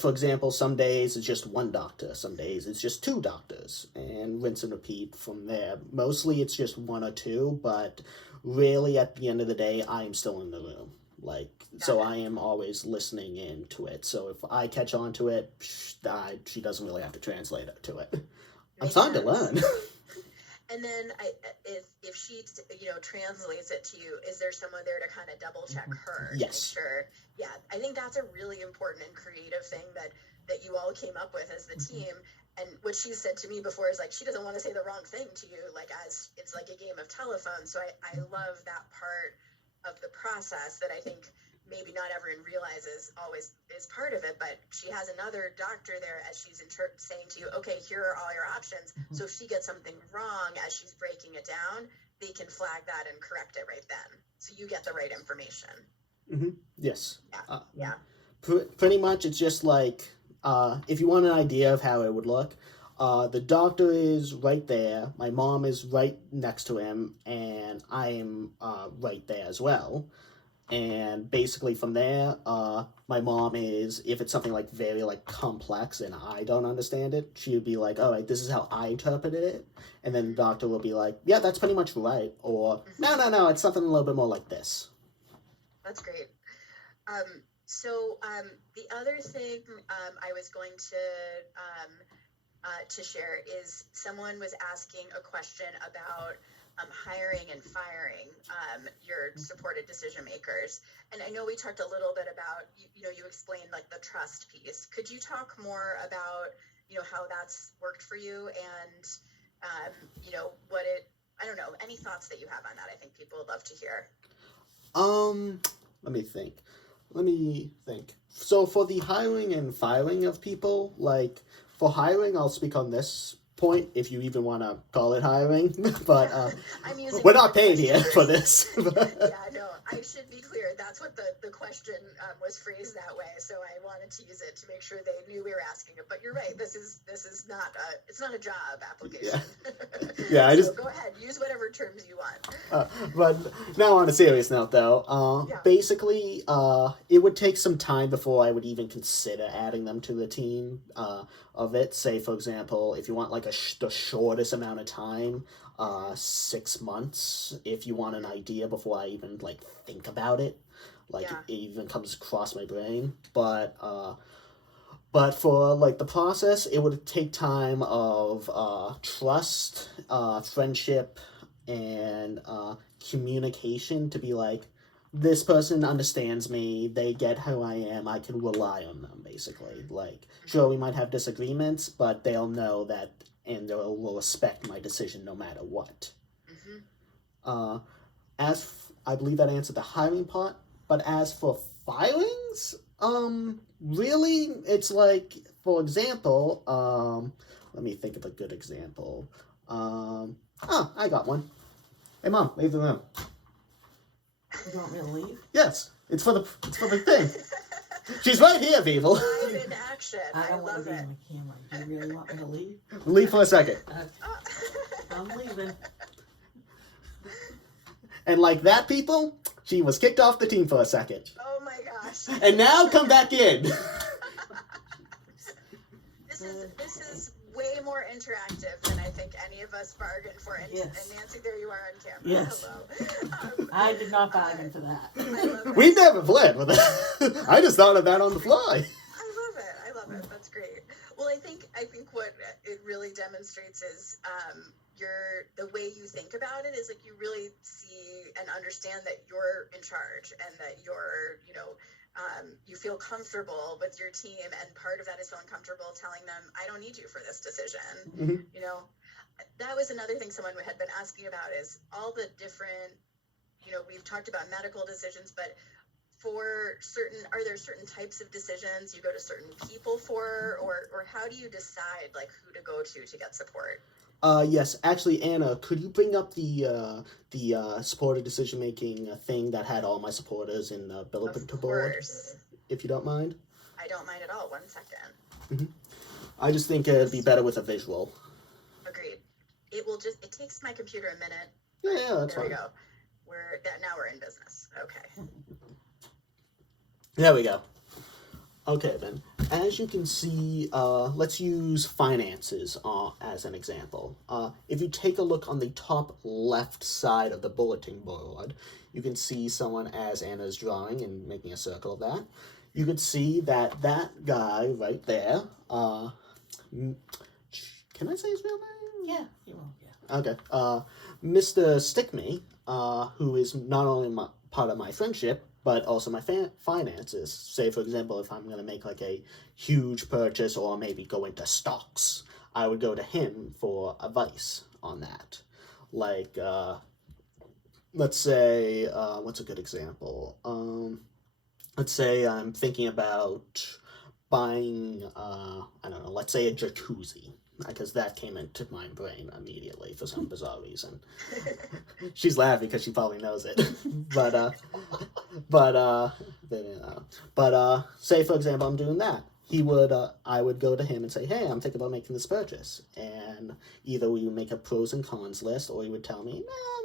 for example, some days it's just one doctor, some days it's just two doctors, and rinse and repeat from there. Mostly it's just one or two, but really at the end of the day, I am still in the room. So I am always listening in to it. So if I catch on to it, she doesn't really have to translate it to it. I'm starting to learn. And then if she, translates it to you, is there someone there to kind of double check her? Yes. To make sure. Yeah, I think that's a really important and creative thing that you all came up with as the team. And what she said to me before is like, she doesn't want to say the wrong thing to you, like as it's like a game of telephone. So I love that part of the process that I think maybe not everyone realizes always is part of it, but she has another doctor there as she's saying to you, okay, here are all your options. So if she gets something wrong as she's breaking it down, they can flag that and correct it right then. So you get the right information. Mm-hmm. Yes. Yeah. Pretty much it's just like, if you want an idea of how it would look, the doctor is right there, my mom is right next to him, and I am right there as well. And basically from there, my mom is, if it's something like very like complex and I don't understand it, she would be like, all right, this is how I interpreted it. And then the doctor will be like, yeah, that's pretty much right. Or no, it's something a little bit more like this. That's great. So the other thing I was going to share is someone was asking a question about hiring and firing your supported decision makers. And I know we talked a little bit about, you explained like the trust piece. Could you talk more about, how that's worked for you and, I don't know, any thoughts that you have on that? I think people would love to hear. Let me think. So for the hiring and firing of people, like for hiring, I'll speak on this point if you even want to call it hiring, but we're not paid here for this. Yeah, no, I should be clear. That's what the question was phrased that way. So I wanted to use it to make sure they knew we were asking it. But you're right. This is not it's not a job application. Yeah. So go ahead, use whatever terms you want. But now on a serious note, though, basically, it would take some time before I would even consider adding them to the team of it. Say, for example, if you want like the shortest amount of time, 6 months, if you want an idea before I even like think about it, it even comes across my brain. But for like the process, it would take time of trust, friendship, and communication to be like, this person understands me, they get who I am, I can rely on them, basically. Like, sure, we might have disagreements, but they'll know that, and they'll respect my decision no matter what. I believe that answered the hiring part, but as for firings, really, it's like, for example, let me think of a good example. I got one. Hey, Mom, leave the room. You want me to leave? Yes, it's for the thing. She's right here, people. Live in action. I don't want love to be it. on the camera. Do you really want me to leave? Leave for a second. I'm leaving. And like that, people, she was kicked off the team for a second. Oh my gosh. And now come back in. This is way more interactive than I think any of us bargained for. And, Yes. and Nancy, there you are on camera. Yes. Hello. I did not bargain for that. I love it. We never planned with that. I just thought of that on the fly. I love it. That's great. Well, I think what it really demonstrates is the way you think about it is like you really see and understand that you're in charge and that you're, you feel comfortable with your team, and part of that is feeling comfortable telling them, I don't need you for this decision. That was another thing someone had been asking about is all the different, we've talked about medical decisions, but are there certain types of decisions you go to certain people for, or how do you decide like who to go to get support? Yes, actually, Anna, could you bring up the supporter decision-making thing that had all my supporters in the bulletin board, if you don't mind? I don't mind at all. 1 second. Mm-hmm. I just think it'd be better with a visual. Agreed. It takes my computer a minute. Yeah, that's fine. There we go. Now we're in business. Okay. There we go. Okay, then. As you can see, let's use finances as an example. If you take a look on the top left side of the bulletin board, you can see someone as Anna's drawing and making a circle of that. You can see that guy right there, can I say his real name? Yeah, you will, yeah. Okay. Mr. Stickme, who is not only part of my friendship, but also my finances. Say, for example, if I'm going to make like a huge purchase or maybe go into stocks, I would go to him for advice on that. Like, let's say, what's a good example? Let's say I'm thinking about buying, I don't know, let's say a jacuzzi, because that came into my brain immediately for some bizarre reason. She's laughing because she probably knows it. But say for example I'm doing that. I would go to him and say, hey, I'm thinking about making this purchase. And either we would make a pros and cons list, or he would tell me,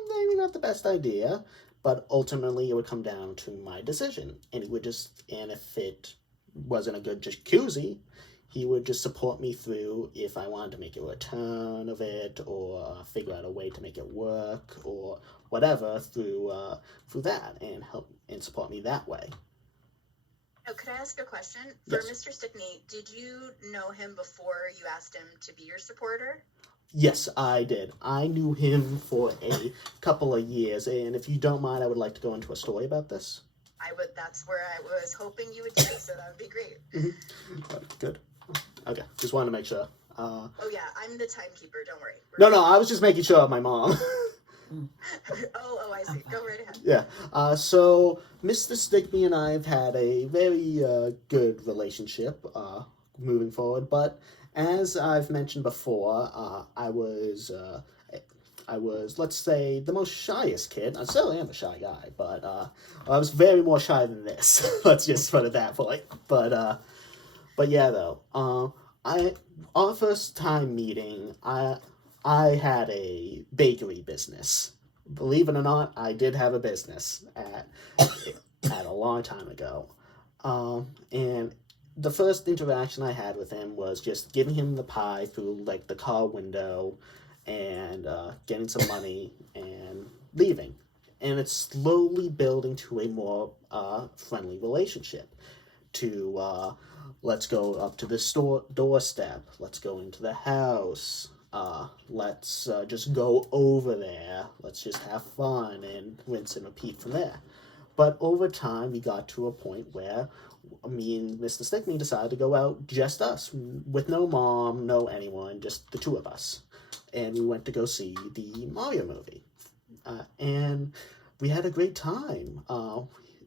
maybe not the best idea, but ultimately it would come down to my decision. And if it wasn't a good jacuzzi, he would just support me through if I wanted to make a return of it or figure out a way to make it work or whatever through that and help and support me that way. Oh, could I ask a question? For Yes. Mr. Stickney, did you know him before you asked him to be your supporter? Yes, I did. I knew him for a couple of years, and if you don't mind, I would like to go into a story about this. That's where I was hoping you would take, so that would be great. Mm-hmm. Good. Okay, just wanted to make sure. Oh yeah, I'm the timekeeper, don't worry. No, I was just making sure of my mom. Oh, I see. Go right ahead. Yeah. So Mr. Stickney and I have had a very good relationship moving forward, but as I've mentioned before, I was, let's say, the most shyest kid. I still am a shy guy, but I was very more shy than this. Let's just put it that way. But yeah, though, our first time meeting, I had a bakery business. Believe it or not, I did have a business at a long time ago. And the first interaction I had with him was just giving him the pie through like the car window and getting some money and leaving. And it's slowly building to a more friendly relationship. To let's go up to the doorstep. Let's go into the house. Let's just go over there. Let's just have fun and rinse and repeat from there. But over time, we got to a point where me and Mr. Stickney decided to go out just us, with no mom, no anyone, just the two of us. And we went to go see the Mario movie. And we had a great time.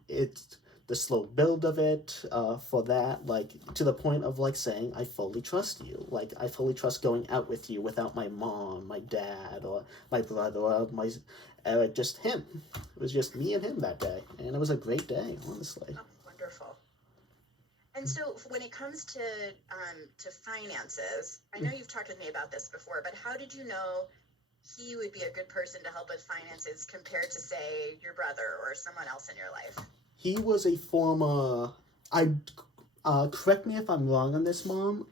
It's the slow build of it for that, like, to the point of, like, saying, I fully trust you. Like, I fully trust going out with you without my mom, my dad, or my brother, or just him. It was just me and him that day, and it was a great day, honestly. Oh, wonderful. And so when it comes to finances, I know you've talked with me about this before, but how did you know he would be a good person to help with finances compared to, say, your brother or someone else in your life? He was a former, correct me if I'm wrong on this, Mom,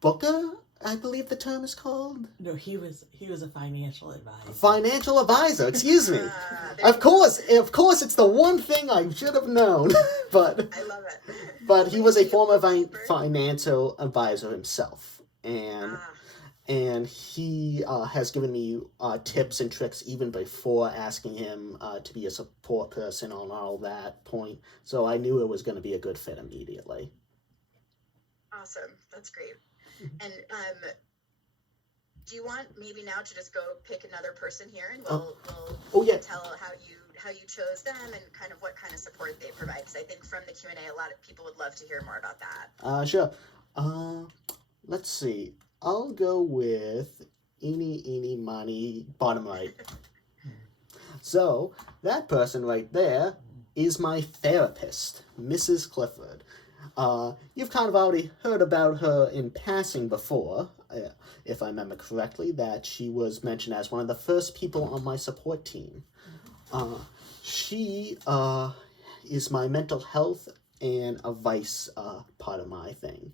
booker, I believe the term is called? No, he was a financial advisor. Financial advisor, excuse me. Of course, it's the one thing I should have known. But I love it. But he was a former financial advisor himself. and he has given me tips and tricks even before asking him to be a support person on all that point. So I knew it was going to be a good fit immediately. Awesome. That's great. And do you want maybe now to just go pick another person here, and we'll tell how you chose them and kind of what kind of support they provide? Because I think from the Q&A, a lot of people would love to hear more about that. Sure. Let's see. I'll go with eeny, miny, bottom right. So, that person right there is my therapist, Mrs. Clifford. You've kind of already heard about her in passing before, if I remember correctly, that she was mentioned as one of the first people on my support team. She is my mental health and advice part of my thing.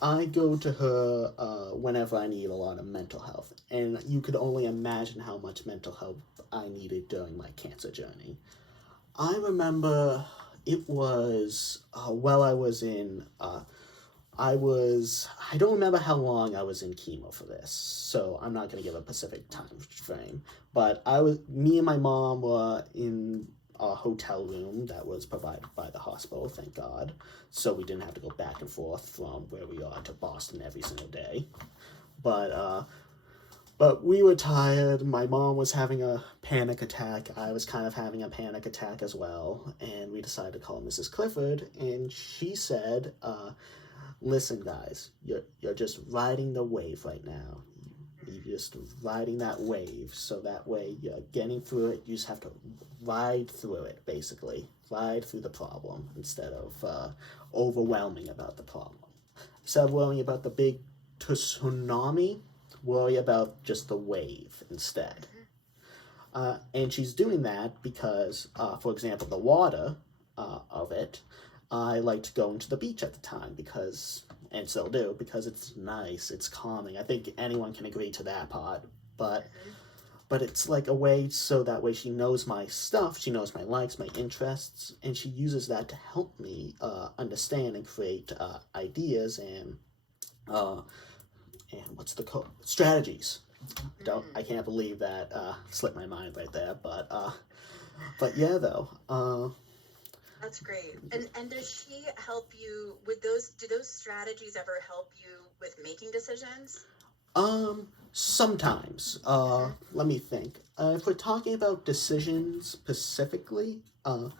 I go to her whenever I need a lot of mental health, and you could only imagine how much mental health I needed during my cancer journey. I remember it was while I was in, I don't remember how long I was in chemo for this, so I'm not going to give a specific time frame, but me and my mom were in a hotel room that was provided by the hospital, thank God, so we didn't have to go back and forth from where we are to Boston every single day. But we were tired. My mom was having a panic attack. I was kind of having a panic attack as well, and we decided to call Mrs. Clifford, and she said, listen, guys, you're just riding the wave right now. You're just riding that wave, so that way you're getting through it. You just have to ride through it, basically. Ride through the problem instead of overwhelming about the problem. Instead of worrying about the big tsunami, worry about just the wave instead. And she's doing that because, for example, the water of it, I liked going to the beach at the time and still do, because it's nice, it's calming. I think anyone can agree to that part, but it's like a way so that way she knows my stuff, she knows my likes, my interests, and she uses that to help me understand and create ideas and what's the code? Strategies. I can't believe that slipped my mind right there, but yeah, though. That's great. And does she help you with those? Do those strategies ever help you with making decisions? Sometimes. Let me think. If we're talking about decisions specifically, I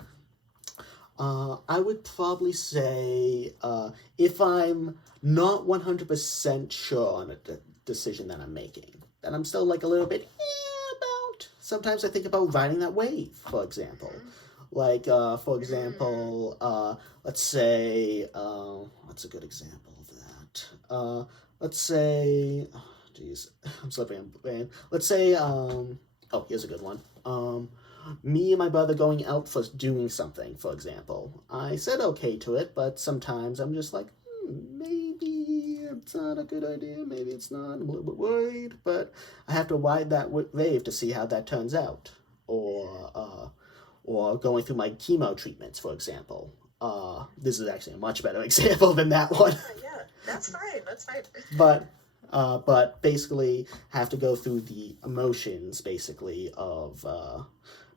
would probably say if I'm not 100% sure on a decision that I'm making, then I'm still like a little bit about. Sometimes I think about riding that wave, for example. Like, for example, let's say, what's a good example of that? Let's say, I'm slipping. Let's say, here's a good one. Me and my brother going out for doing something, for example. I said okay to it, but sometimes I'm just like, maybe it's not a good idea, maybe it's not, I'm a little bit worried, but I have to ride that wave to see how that turns out. Or going through my chemo treatments, for example. This is actually a much better example than that one. Yeah, that's fine. But basically have to go through the emotions, basically, of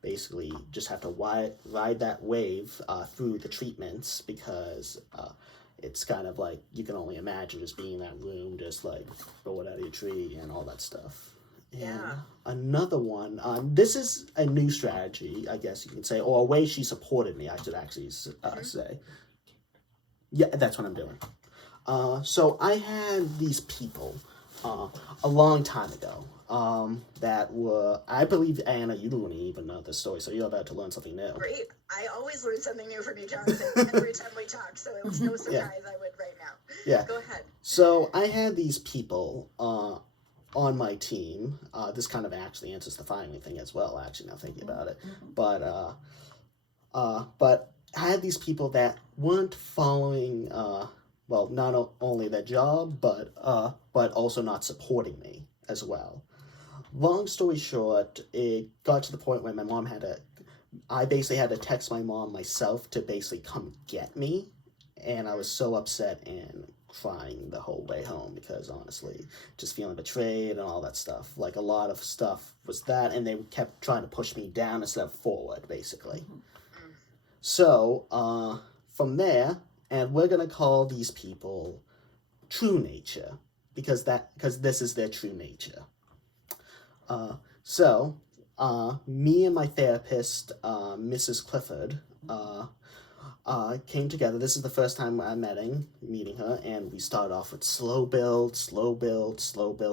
basically just have to ride that wave through the treatments, because it's kind of like, you can only imagine just being in that room, just like throw it out of your tree and all that stuff. And another one, this is a new strategy, I guess you can say, or a way she supported me, I should actually say. Yeah, that's what I'm doing. So I had these people a long time ago that were, I believe, Anna, you don't even know this story, so you're about to learn something new. Great. I always learn something new from you, Jonathan, every time we talk, so it was no surprise I would right now. Yeah. Go ahead. So I had these people on my team. This kind of actually answers the filing thing as well, actually, now thinking about it. But I had these people that weren't following, not only their job, but also not supporting me as well. Long story short, it got to the point where my mom I basically had to text my mom myself to basically come get me, and I was so upset and crying the whole way home because honestly, just feeling betrayed and all that stuff. Like a lot of stuff was that, and they kept trying to push me down instead of forward, basically. So, from there, and we're gonna call these people true nature because this is their true nature. So, me and my therapist, Mrs. Clifford, came together. This is the first time I'm meeting her, and we started off with slow build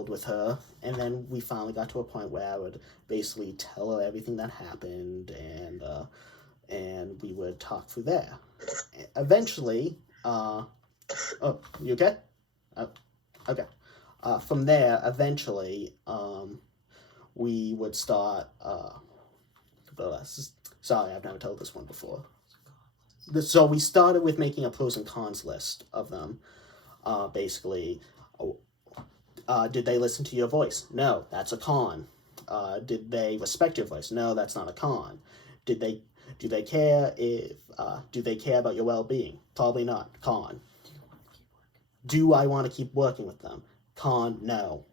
with her, and then we finally got to a point where I would basically tell her everything that happened, and we would talk through there. Eventually, oh, you okay? Okay. From there, eventually, we would start, sorry, I've never told this one before. So we started with making a pros and cons list of them. Basically, did they listen to your voice? No, that's a con. Did they respect your voice? No, that's not a con. Do they care about your well-being? Probably not. Con. Do I want to keep working with them? Con, no.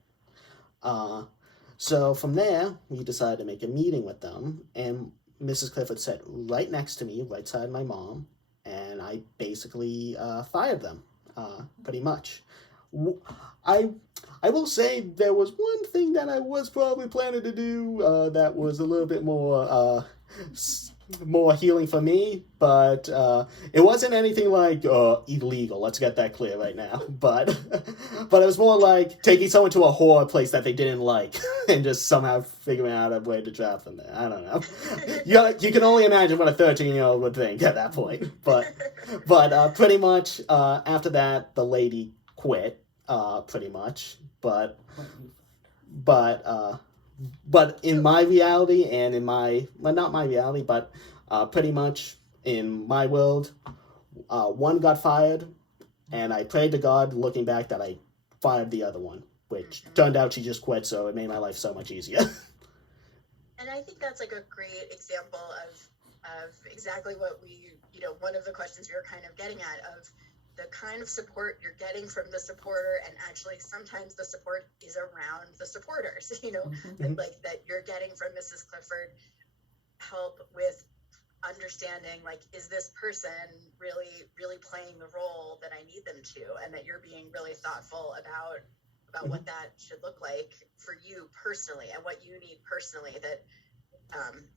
So from there, we decided to make a meeting with them, and Mrs. Clifford sat right next to me, right side of my mom, and I basically fired them, pretty much. I will say there was one thing that I was probably planning to do that was a little bit more healing for me, but it wasn't anything like illegal. Let's get that clear right now. But it was more like taking someone to a horror place that they didn't like and just somehow figuring out a way to trap them there. I don't know. You can only imagine what a 13-year-old would think at that point. But pretty much after that, the lady quit. Pretty much. But in my reality and in not my reality, but pretty much in my world, one got fired, and I prayed to God, looking back, that I fired the other one, which turned out she just quit, so it made my life so much easier. And I think that's like a great example of exactly what one of the questions we were kind of getting at, of the kind of support you're getting from the supporter, and actually sometimes the support is around the supporters, and like that you're getting from Mrs. Clifford help with understanding, like, is this person really playing the role that I need them to, and that you're being really thoughtful about what that should look like for you personally and what you need personally, that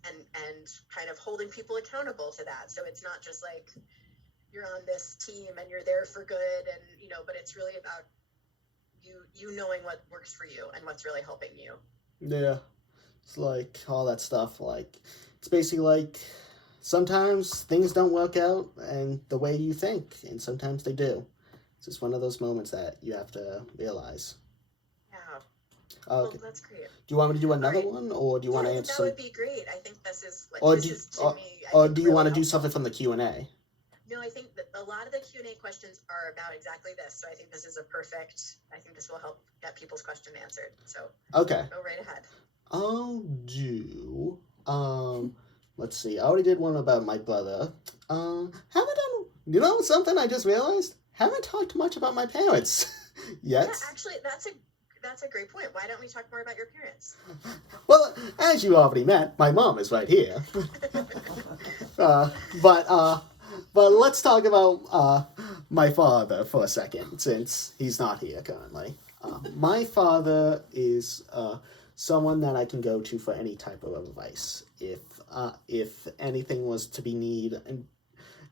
and kind of holding people accountable to that. So it's not just like you're on this team and you're there for good, and but it's really about you knowing what works for you and what's really helping you. Yeah, it's like all that stuff. Like it's basically like sometimes things don't work out and the way you think, and sometimes they do. It's just one of those moments that you have to realize. Yeah. Okay. Well, that's great. Do you want me to do another one, or do you want to answer? That would be great. I think this is like or this do, is to me. Or do you really want to do helpful. something from the Q&A? No, I think that a lot of the Q&A questions are about exactly this. So I think this will help get people's question answered. So okay. Go right ahead. I'll do, let's see. I already did one about my brother. Haven't done, something I just realized? Haven't talked much about my parents yet. Yeah, actually, that's a great point. Why don't we talk more about your parents? Well, as you already met, my mom is right here. But let's talk about my father for a second, since he's not here currently. My father is someone that I can go to for any type of advice, if anything was to be needed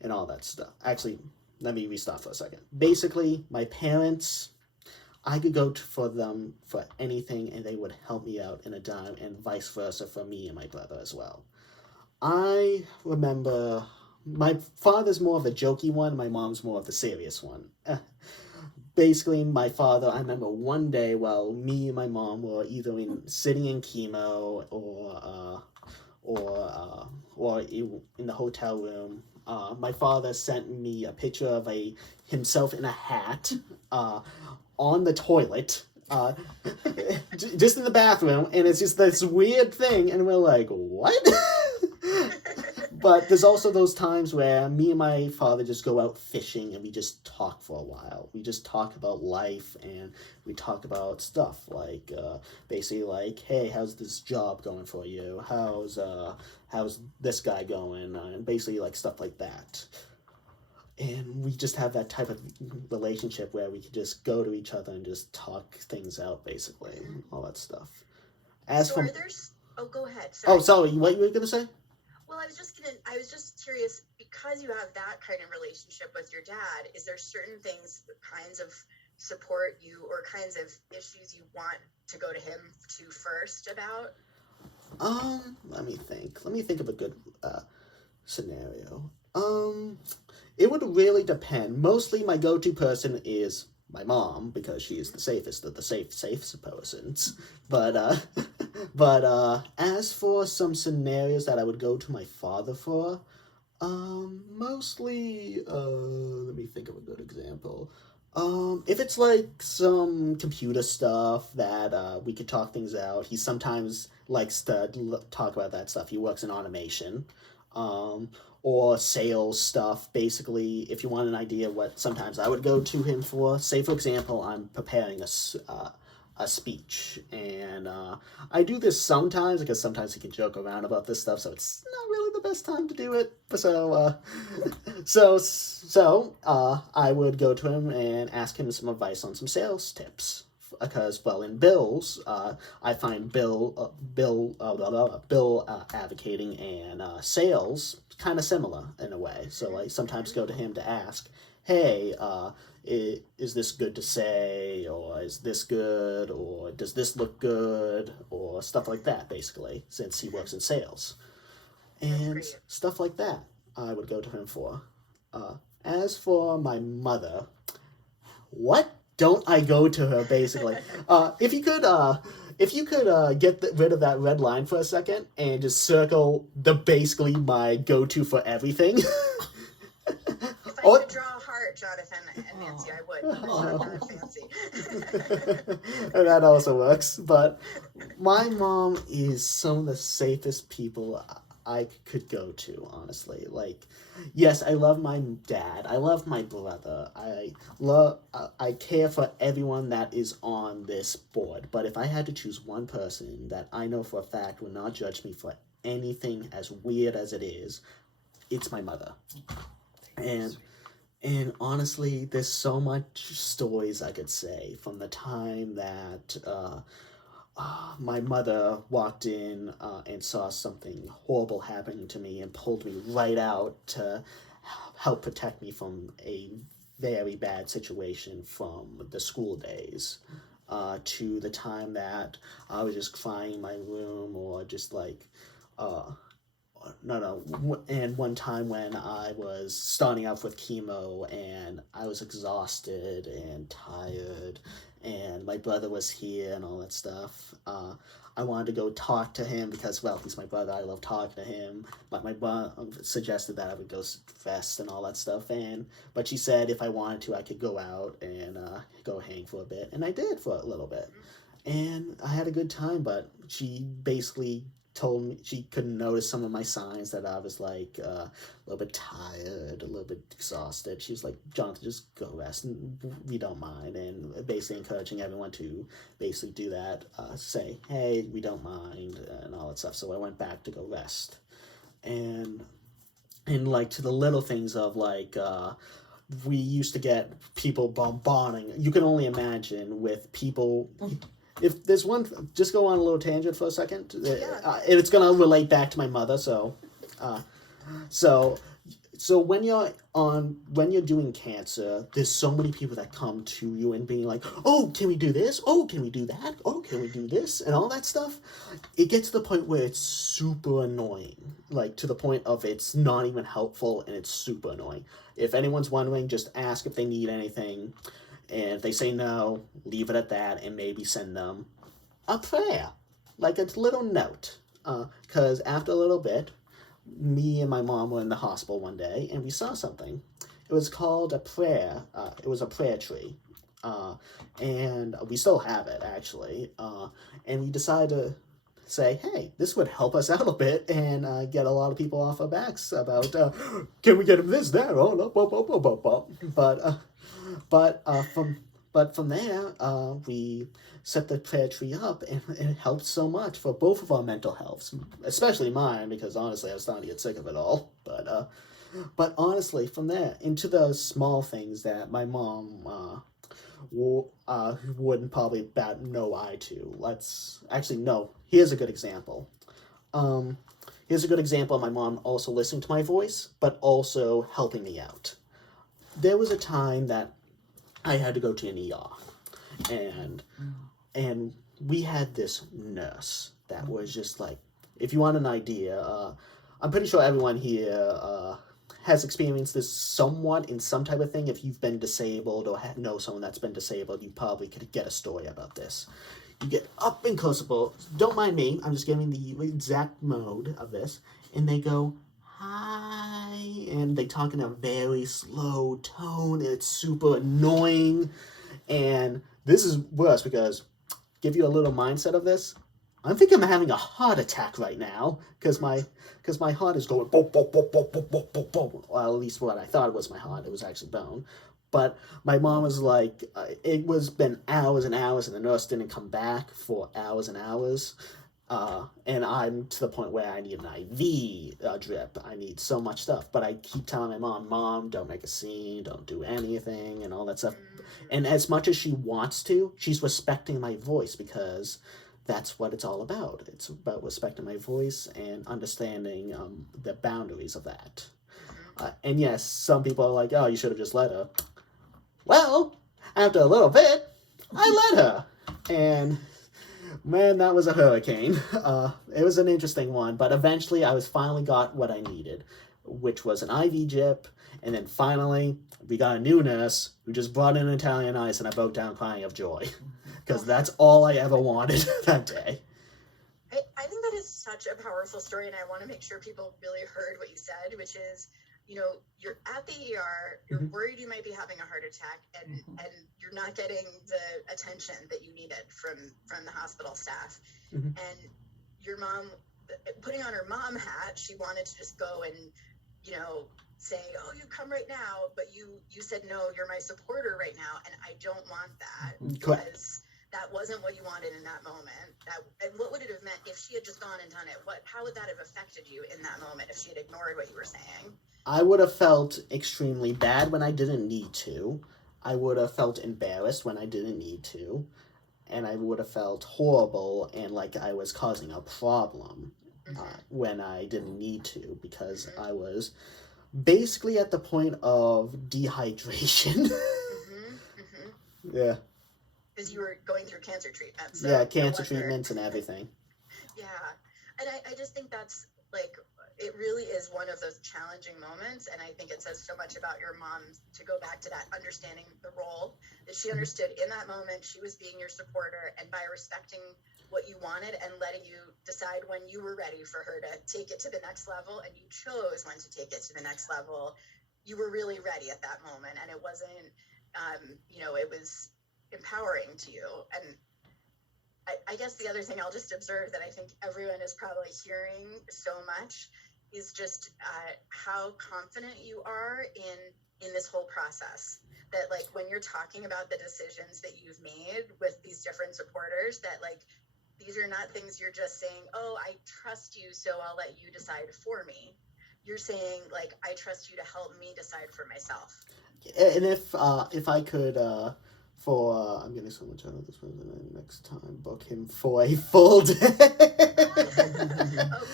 and all that stuff. Actually, let me restart for a second. Basically, my parents, I could go for them for anything, and they would help me out in a dime, and vice versa for me and my brother as well. I remember my father's more of the jokey one, my mom's more of the serious one. Basically, my father, I remember one day while me and my mom were either sitting in chemo or in the hotel room, my father sent me a picture of himself in a hat on the toilet, just in the bathroom, and it's just this weird thing, and we're like, what? But there's also those times where me and my father just go out fishing and we just talk for a while. We just talk about life and we talk about stuff like basically like, hey, how's this job going for you? How's this guy going? And basically like stuff like that. And we just have that type of relationship where we can just go to each other and just talk things out, basically, all that stuff. As So for are there? Oh, go ahead. Sorry. sorry, what you were gonna say? Well, I was just curious, because you have that kind of relationship with your dad, is there certain things, kinds of support you, or kinds of issues you want to go to him to first about? Let me think. Let me think of a good scenario. It would really depend. Mostly my go-to person is my mom, because she is the safest of the safe persons. But as for some scenarios that I would go to my father for, mostly let me think of a good example. If it's like some computer stuff that we could talk things out, he sometimes likes to talk about that stuff. He works in automation. Or sales stuff. Basically, if you want an idea what sometimes I would go to him for, say for example, I'm preparing a speech, and I do this sometimes because sometimes he can joke around about this stuff, so it's not really the best time to do it. So I would go to him and ask him some advice on some sales tips. Because, well, in bills, I find bill advocating and sales kind of similar in a way. So I sometimes go to him to ask, hey, is this good to say, or is this good, or does this look good, or stuff like that, basically, since he works in sales. And stuff like that I would go to him for. As for my mother, what don't I go to her, basically? If you could get rid of that red line for a second and just circle basically my go-to for everything. If I could draw a heart, Jonathan and Nancy, I would. But it's not that fancy. That also works. But my mom is some of the safest people I could go to, honestly. Like, yes, I love my dad. I love my brother. I care for everyone that is on this board. But if I had to choose one person that I know for a fact would not judge me for anything as weird as it is, it's my mother. And honestly, there's so much stories I could say from the time that my mother walked in and saw something horrible happening to me and pulled me right out to help protect me from a very bad situation from the school days, to the time that I was just crying in my room, or just like, and one time when I was starting off with chemo and I was exhausted and tired, and my brother was here and all that stuff. I wanted to go talk to him because, well, he's my brother. I love talking to him. But my mom suggested that I would go rest and all that stuff. But she said if I wanted to, I could go out and go hang for a bit. And I did for a little bit. And I had a good time, but she basically told me she couldn't notice some of my signs, that I was like a little bit tired, a little bit exhausted. She was like, Jonathan, just go rest, and we don't mind. And basically encouraging everyone to basically do that, say, hey, we don't mind, and all that stuff. So I went back to go rest. And like to the little things of like, we used to get people bombarding. You can only imagine with people. If there's one, just go on a little tangent for a second. It's gonna relate back to my mother. So when you're doing cancer, there's so many people that come to you and being like, oh, can we do this? Oh, can we do that? Oh, can we do this? And all that stuff. It gets to the point where it's super annoying. Like, to the point of it's not even helpful and it's super annoying. If anyone's wondering, just ask if they need anything. And if they say no, leave it at that and maybe send them a prayer. Like a little note. Because after a little bit, me and my mom were in the hospital one day and we saw something. It was called a prayer. It was a prayer tree. And we still have it, actually. And we decided say, hey, this would help us out a bit and get a lot of people off our backs about, can we get him this, that, oh, no, but from there, we set the prayer tree up, and it helped so much for both of our mental healths, especially mine, because honestly, I was starting to get sick of it all. But honestly, from there, into the small things that my mom wouldn't probably bat no eye to. No, here's a good example. Here's a good example of my mom also listening to my voice, but also helping me out. There was a time that I had to go to an ER, and we had this nurse that was just like, if you want an idea, I'm pretty sure everyone here has experienced this somewhat in some type of thing. If you've been disabled or know someone that's been disabled, you probably could get a story about this. You get up and close, don't mind me, I'm just giving the exact mode of this, and they go, hi, and they talk in a very slow tone, and it's super annoying. And this is worse because, give you a little mindset of this, I'm thinking I'm having a heart attack right now because my heart is going boom, boom, boom, boom, boom, boom, boom, boom. Well, at least what I thought it was my heart. It was actually bone. But my mom was like, it was been hours and hours, and the nurse didn't come back for hours and hours. And I'm to the point where I need an IV drip. I need so much stuff. But I keep telling my mom, don't make a scene, don't do anything, and all that stuff. And as much as she wants to, she's respecting my voice because that's what it's all about. It's about respecting my voice and understanding the boundaries of that. And yes, some people are like, oh, you should have just let her. Well, after a little bit, I let her. And man, that was a hurricane. It was an interesting one, but eventually I finally got what I needed, which was an IV drip. And then finally, we got a new nurse who just brought in Italian ice, and I broke down crying of joy. Because that's all I ever wanted that day. I think that is such a powerful story, and I want to make sure people really heard what you said, which is, you're at the ER, you're worried you might be having a heart attack, and you're not getting the attention that you needed from the hospital staff. And your mom, putting on her mom hat, she wanted to just go and, say, oh, you come right now, but you said, no, you're my supporter right now, and I don't want that, because that wasn't what you wanted in that moment. And what would it have meant if she had just gone and done it? How would that have affected you in that moment if she had ignored what you were saying? I would have felt extremely bad when I didn't need to. I would have felt embarrassed when I didn't need to. And I would have felt horrible and like I was causing a problem when I didn't need to, because I was basically at the point of dehydration. Yeah. Because you were going through cancer treatment. So yeah, cancer treatments and everything. Yeah. And I just think that's, like, it really is one of those challenging moments, and I think it says so much about your mom to go back to that, understanding the role that she understood in that moment. She was being your supporter, and by respecting what you wanted and letting you decide when you were ready for her to take it to the next level, and you chose when to take it to the next level, you were really ready at that moment, and it wasn't, it was empowering to you. And I guess the other thing I'll just observe that I think everyone is probably hearing so much is just how confident you are in this whole process. That, like, when you're talking about the decisions that you've made with these different supporters, that, like, these are not things you're just saying, oh, I trust you, so I'll let you decide for me. You're saying, like, I trust you to help me decide for myself. And if I could, I'm getting so much out of this person, next time book him for a full day. Oh,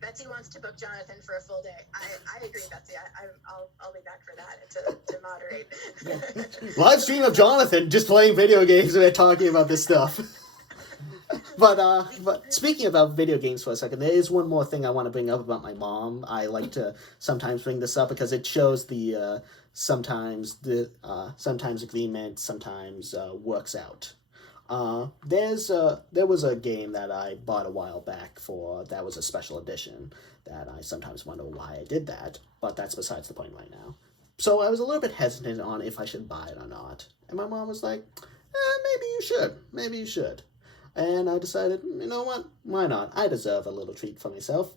Betsy wants to book Jonathan for a full day. I agree, Betsy. I'll be back for that to moderate. Live stream of Jonathan just playing video games and talking about this stuff. But speaking about video games for a second, there is one more thing I want to bring up about my mom. I like to sometimes bring this up because it shows the sometimes agreement, sometimes works out. There was a game that I bought a while back that was a special edition that I sometimes wonder why I did that, but that's besides the point right now. So I was a little bit hesitant on if I should buy it or not. And my mom was like, maybe you should. And I decided, you know what? Why not? I deserve a little treat for myself.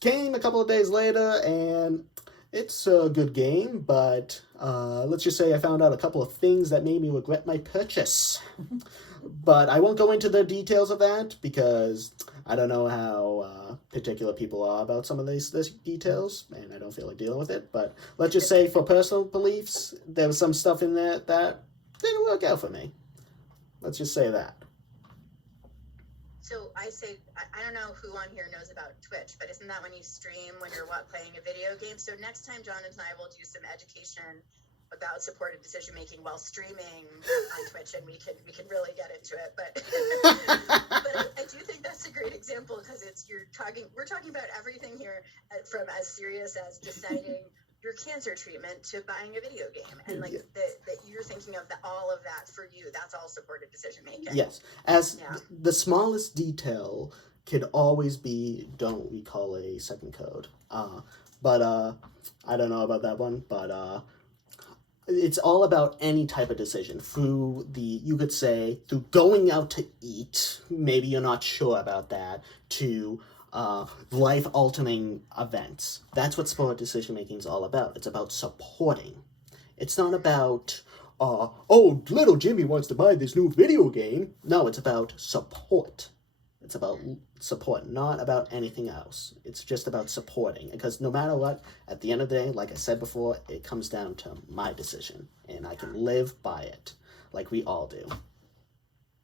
Came a couple of days later, and it's a good game, but let's just say I found out a couple of things that made me regret my purchase. But I won't go into the details of that because I don't know how particular people are about some of these details, and I don't feel like dealing with it. But let's just say for personal beliefs, there was some stuff in there that didn't work out for me. Let's just say that. So I don't know who on here knows about Twitch, but isn't that when you stream when you're playing a video game? So next time, Jonathan and I will do some education about supported decision making while streaming on Twitch, and we can really get into it. But but I do think that's a great example because we're talking about everything here from as serious as deciding your cancer treatment to buying a video game, and like that you're thinking of all of that for you. That's all supported decision making. Yes, the smallest detail could always be don't recall a second code. But I don't know about that one, but it's all about any type of decision you could say through going out to eat, maybe you're not sure about that, to life-altering events. That's what sport decision-making is all about. It's about supporting. It's not about, little Jimmy wants to buy this new video game. No, it's about support. It's about support, not about anything else. It's just about supporting. Because no matter what, at the end of the day, like I said before, it comes down to my decision. And I can live by it, like we all do.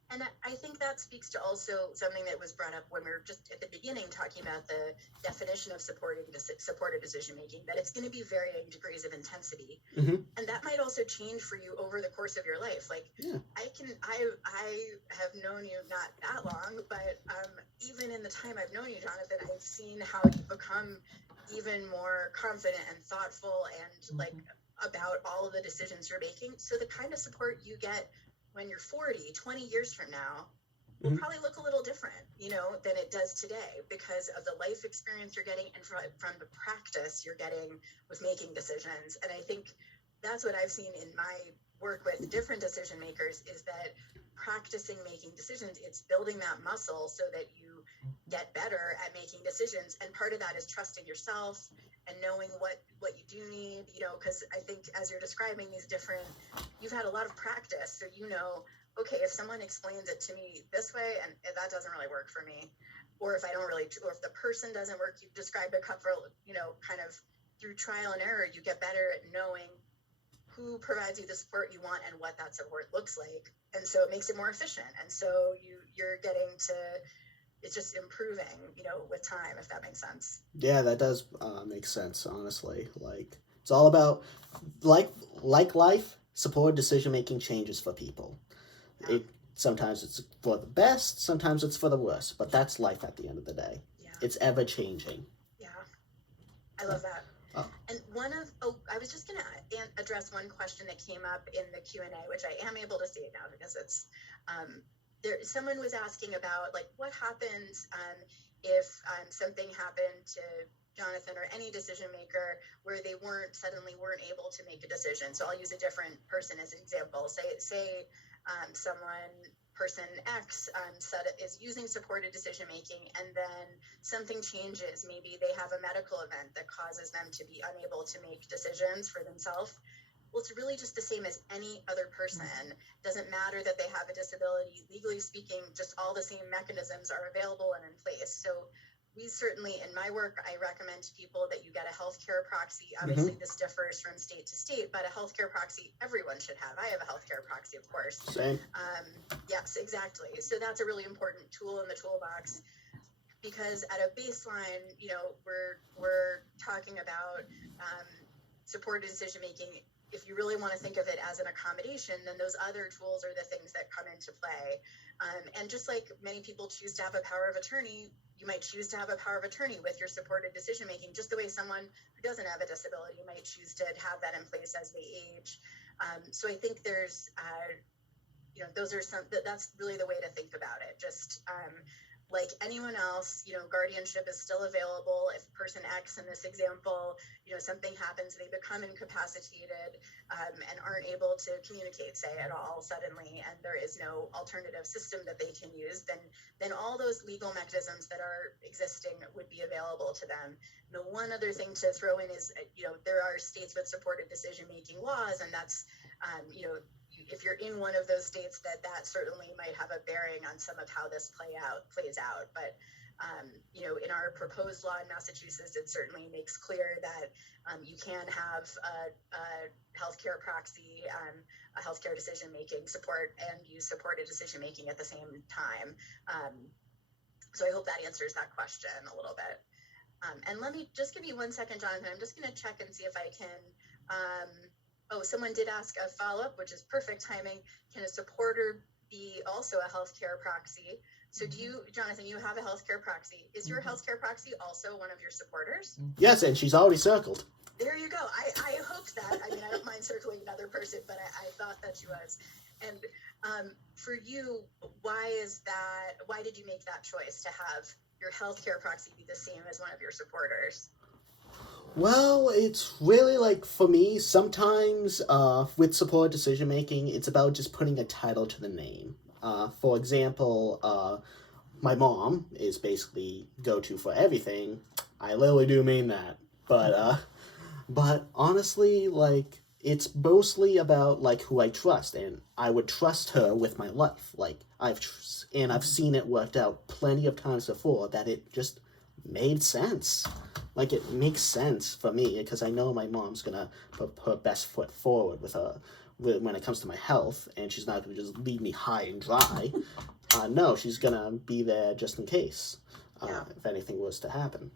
And I think that speaks to also something that was brought up when we were just at the beginning talking about the definition of supported decision making, that it's going to be varying degrees of intensity. Mm-hmm. And that might also change for you over the course of your life. Like, yeah. I have known you not that long, but even in the time I've known you, Jonathan, I've seen how you've become even more confident and thoughtful and like about all of the decisions you're making. So the kind of support you get when you're 40, 20 years from now, will probably look a little different, than it does today because of the life experience you're getting and from the practice you're getting with making decisions. And I think that's what I've seen in my work with different decision makers is that practicing making decisions, it's building that muscle so that you get better at making decisions. And part of that is trusting yourself and knowing what you do need, because I think as you're describing these different, you've had a lot of practice. So okay, if someone explains it to me this way and that doesn't really work for me, or if the person doesn't work, you've described a couple, kind of through trial and error, you get better at knowing who provides you the support you want and what that support looks like. And so it makes it more efficient. And so you're getting to, it's just improving, with time, if that makes sense. Yeah, that does make sense, honestly. Like, it's all about, like life, supported decision-making changes for people. Yeah. Sometimes it's for the best, sometimes it's for the worst, but that's life at the end of the day. Yeah. It's ever-changing. Yeah, I love that. And I was just going to address one question that came up in the Q&A, which I am able to see it now because it's, someone was asking about like what happens if something happened to Jonathan or any decision maker where they weren't able to make a decision. So I'll use a different person as an example. Say person X is using supported decision making, and then something changes. Maybe they have a medical event that causes them to be unable to make decisions for themselves. Well, it's really just the same as any other person. Doesn't matter that they have a disability. Legally speaking, just all the same mechanisms are available and in place. So we certainly, in my work, I recommend to people that you get a healthcare proxy. Obviously, this differs from state to state, but a healthcare proxy everyone should have. I have a healthcare proxy, of course. Same. Yes, exactly. So that's a really important tool in the toolbox because at a baseline, we're talking about supported decision making. If you really want to think of it as an accommodation, then those other tools are the things that come into play. And just like many people choose to have a power of attorney, you might choose to have a power of attorney with your supported decision making, just the way someone who doesn't have a disability might choose to have that in place as they age. So I think there's, that's really the way to think about it. Just like anyone else, guardianship is still available. If person X in this example, something happens, they become incapacitated and aren't able to communicate, say, at all suddenly, and there is no alternative system that they can use, then all those legal mechanisms that are existing would be available to them. The one other thing to throw in is, there are states with supported decision-making laws, and that's, if you're in one of those states, that certainly might have a bearing on some of how this plays out. But in our proposed law in Massachusetts, it certainly makes clear that you can have a healthcare proxy, a healthcare decision-making support, and use supported decision-making at the same time. So I hope that answers that question a little bit. And let me just give you 1 second, Jonathan. I'm just going to check and see if I can. Someone did ask a follow-up, which is perfect timing. Can a supporter be also a healthcare proxy? So do you, Jonathan, you have a healthcare proxy. Is your healthcare proxy also one of your supporters? Yes, and she's already circled. There you go. I hoped that. I mean, I don't mind circling another person, but I thought that she was. And for you, why did you make that choice to have your healthcare proxy be the same as one of your supporters? Well, it's really like, for me, sometimes with supported decision-making, it's about just putting a title to the name. For example, my mom is basically go-to for everything. I literally do mean that. But honestly, like, it's mostly about, like, who I trust, and I would trust her with my life. Like, I've seen it worked out plenty of times before that it just made sense. Like, it makes sense for me because I know my mom's gonna put her best foot forward when it comes to my health, and she's not gonna just leave me high and dry. No, she's gonna be there just in case if anything was to happen.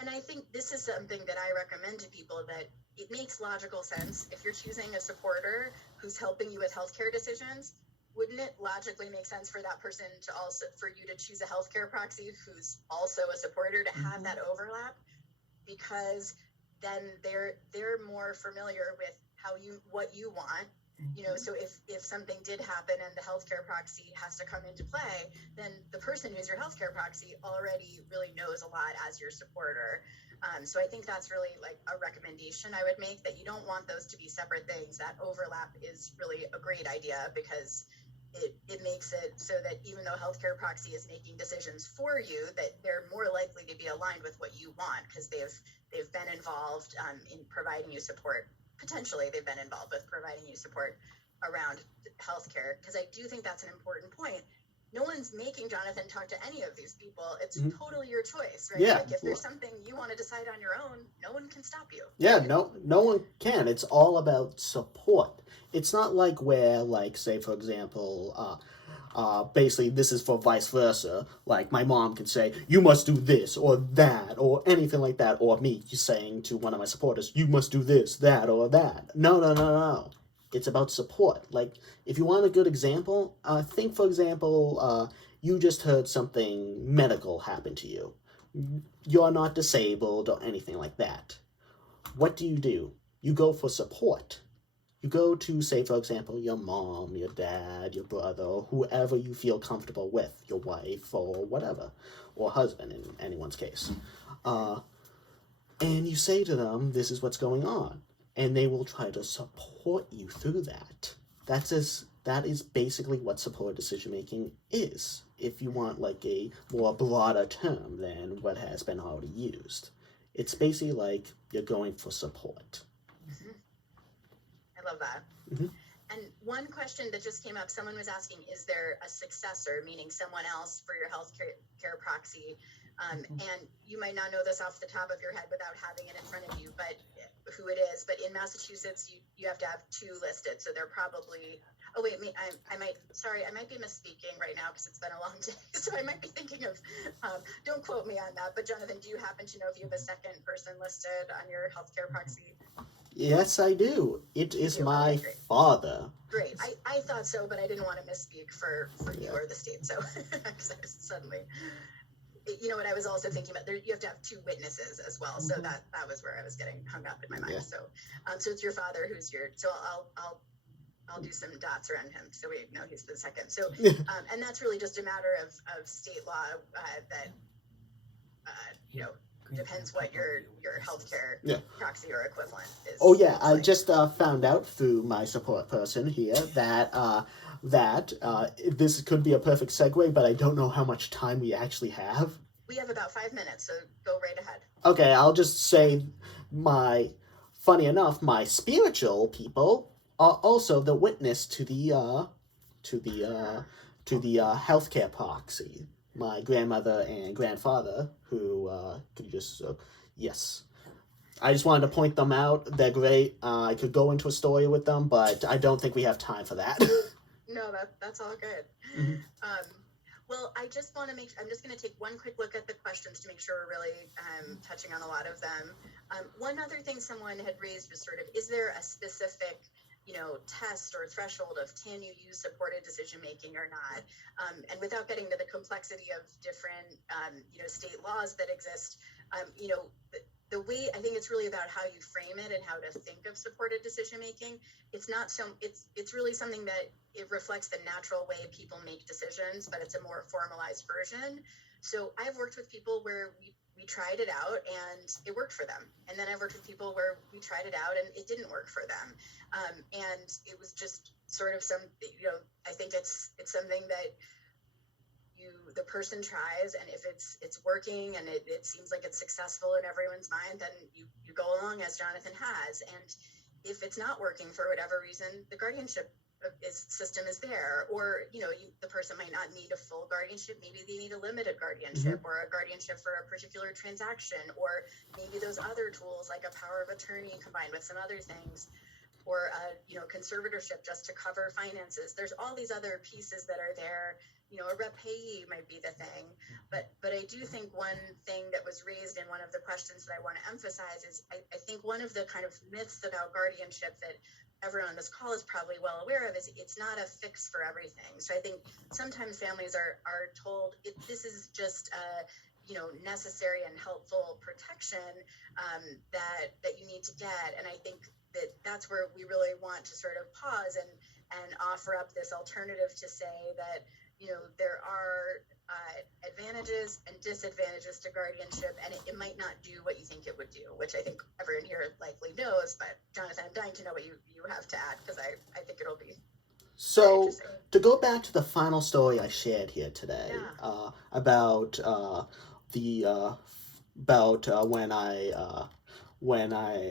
And I think this is something that I recommend to people, that it makes logical sense. If you're choosing a supporter who's helping you with healthcare decisions, wouldn't it logically make sense for that person for you to choose a healthcare proxy who's also a supporter, to have that overlap? Because then they're more familiar with what you want. So if something did happen and the healthcare proxy has to come into play, then the person who's your healthcare proxy already really knows a lot as your supporter. So I think that's really like a recommendation I would make, that you don't want those to be separate things. That overlap is really a great idea, because it makes it so that even though healthcare proxy is making decisions for you, that they're more likely to be aligned with what you want, because they've been involved in providing you support. Potentially, they've been involved with providing you support around healthcare, because I do think that's an important point. No one's making Jonathan talk to any of these people. It's totally your choice, right? Yeah. Like, if there's something you want to decide on your own, no one can stop you. Yeah, no one can. It's all about support. It's not like where, like, say, for example, basically this is for vice versa. Like, my mom could say, you must do this or that or anything like that, or me saying to one of my supporters, you must do this, that, or that. No. It's about support. Like, if you want a good example, think, for example, you just heard something medical happen to you. You're not disabled or anything like that. What do? You go for support. You go to, say, for example, your mom, your dad, your brother, whoever you feel comfortable with, your wife or whatever, or husband in anyone's case. And you say to them, this is what's going on. And they will try to support you through that. That is basically what supported decision-making is, if you want, like, a more broader term than what has been already used. It's basically like you're going for support. I love that. And one question that just came up, someone was asking, is there a successor, meaning someone else for your healthcare proxy? And you might not know this off the top of your head without having it in front of you, but who it is. But in Massachusetts, you have to have two listed. So they're probably, I might be misspeaking right now because it's been a long day. So I might be thinking of, don't quote me on that. But Jonathan, do you happen to know if you have a second person listed on your healthcare proxy? Yes, I do. It is my father. Great. I thought so, but I didn't want to misspeak for you or the state. So suddenly, what I was also thinking about, you have to have two witnesses as well. So that was where I was getting hung up in my mind. Yeah. So it's your father who's so I'll I'll do some dots around him so we know he's the second. So, and that's really just a matter of state law that, depends what your healthcare proxy or equivalent is. Oh yeah, I just found out through my support person here that this could be a perfect segue, but I don't know how much time we actually have. We have about 5 minutes, so go right ahead. Okay, I'll just say funny enough, my spiritual people are also the witness to the healthcare proxy. My grandmother and grandfather, who could just yes, I just wanted to point them out. They're great. I could go into a story with them, but I don't think we have time for that. No, that's all good. Mm-hmm. Well, I just want to I'm just going to take one quick look at the questions to make sure we're really touching on a lot of them. One other thing someone had raised was sort of, is there a specific, test or threshold of can you use supported decision-making or not? And without getting to the complexity of different, state laws that exist, the way, I think it's really about how you frame it and how to think of supported decision-making. It's really something that it reflects the natural way people make decisions, but it's a more formalized version. So I've worked with people where we tried it out and it worked for them. And then I've worked with people where we tried it out and it didn't work for them. And it was just sort of I think it's something that the person tries, and if it's working and it seems like it's successful in everyone's mind, then you go along as Jonathan has. And if it's not working for whatever reason, the guardianship system is there, or the person might not need a full guardianship. Maybe they need a limited guardianship, mm-hmm. or a guardianship for a particular transaction, or maybe those other tools like a power of attorney combined with some other things, or a conservatorship just to cover finances. There's all these other pieces that are there. A rep payee might be the thing, but I do think one thing that was raised in one of the questions that I want to emphasize is I think one of the kind of myths about guardianship that everyone on this call is probably well aware of is it's not a fix for everything. So I think sometimes families are told this is just a necessary and helpful protection that you need to get, and I think that's where we really want to sort of pause and offer up this alternative to say that there are advantages and disadvantages to guardianship, and it might not do what you think it would do, which I think everyone here likely knows. But Jonathan, I'm dying to know what you have to add, because I think it'll be so. To go back to the final story I shared here today, about when I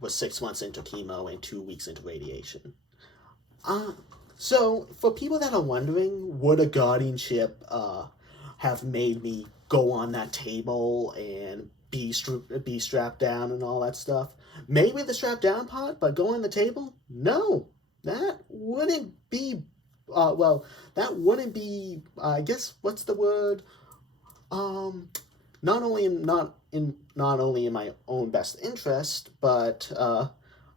was 6 months into chemo and 2 weeks into radiation. So, for people that are wondering, would a guardianship have made me go on that table and be strapped down and all that stuff? Maybe the strapped down part, but go on the table? No, that wouldn't be. That wouldn't be. I guess what's the word? Not only in my own best interest, but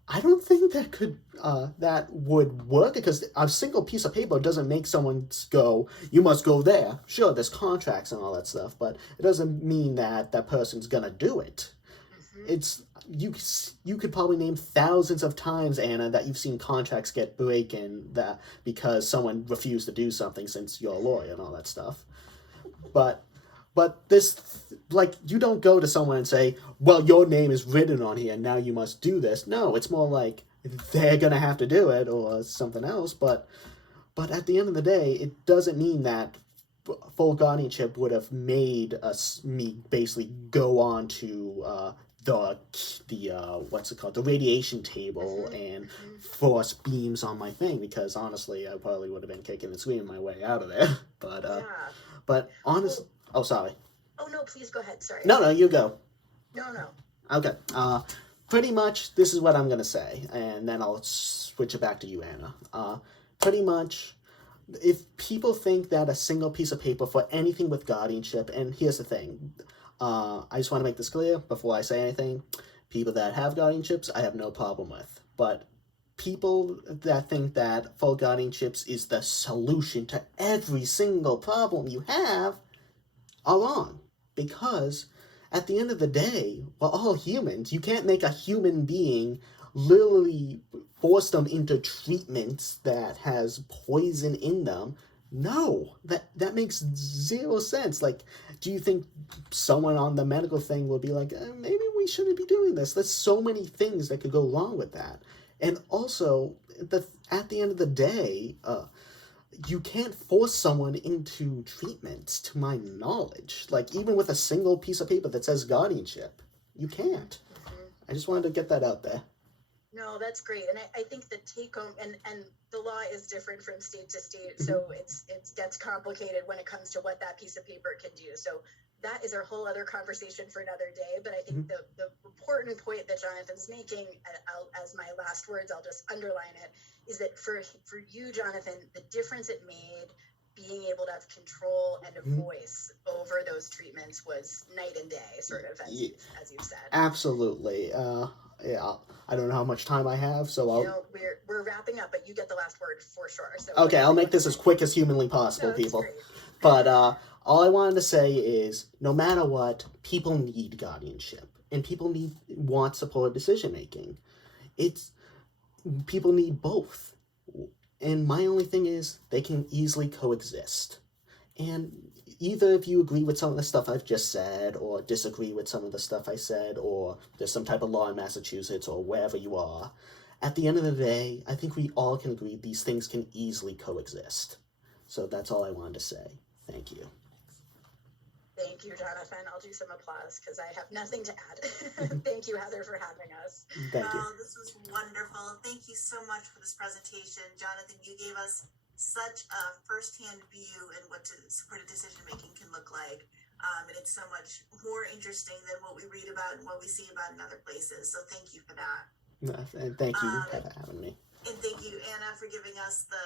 I don't think that would work, because a single piece of paper doesn't make someone go, you must go there. Sure, there's contracts and all that stuff, but it doesn't mean that person's gonna do it. Mm-hmm. It's you could probably name thousands of times, Anna, that you've seen contracts get broken that because someone refused to do something since you're a lawyer and all that stuff. But this, you don't go to someone and say, well, your name is written on here, now you must do this. No, it's more like they're going to have to do it or something else. But at the end of the day, it doesn't mean that full guardianship would have made me basically go on to the radiation table and force beams on my thing, because honestly, I probably would have been kicking and screaming my way out of there. But honestly... Oh, sorry. Oh, no, please go ahead. Sorry. No, you go. No. Okay. Pretty much, this is what I'm going to say, and then I'll switch it back to you, Anna. Pretty much, if people think that a single piece of paper for anything with guardianship, and here's the thing, I just want to make this clear before I say anything, people that have guardianships, I have no problem with, but people that think that full guardianships is the solution to every single problem you have are wrong, because at the end of the day, we're all humans. You can't make a human being literally force them into treatments that has poison in them. No, that makes zero sense. Like, do you think someone on the medical thing will be like, maybe we shouldn't be doing this? There's so many things that could go wrong with that. And also, at the end of the day, you can't force someone into treatments, to my knowledge. Like, even with a single piece of paper that says guardianship, you can't. I just wanted to get that out there. No, that's great. And I think the take home, and the law is different from state to state. So it gets complicated when it comes to what that piece of paper can do. So that is a whole other conversation for another day. But I think the important point that Jonathan's making, as my last words, I'll just underline it, is that for you, Jonathan, the difference it made being able to have control and a voice over those treatments was night and day, sort of, as you've said. Absolutely. Yeah, I don't know how much time I have, so I'll... we're wrapping up, but you get the last word for sure. So okay, I'll make this as quick as humanly possible, people. Great. But all I wanted to say is, no matter what, people need guardianship, and people want supported decision making. People need both. And my only thing is, they can easily coexist. And either if you agree with some of the stuff I've just said, or disagree with some of the stuff I said, or there's some type of law in Massachusetts, or wherever you are, at the end of the day, I think we all can agree these things can easily coexist. So that's all I wanted to say. Thank you. Thank you, Jonathan. I'll do some applause because I have nothing to add. Thank you, Heather, for having us. Thank you. This was wonderful. Thank you so much for this presentation. Jonathan, you gave us such a firsthand view in what supported decision making can look like. And it's so much more interesting than what we read about and what we see about in other places. So thank you for that. And thank you for having me. And thank you, Anna, for giving us the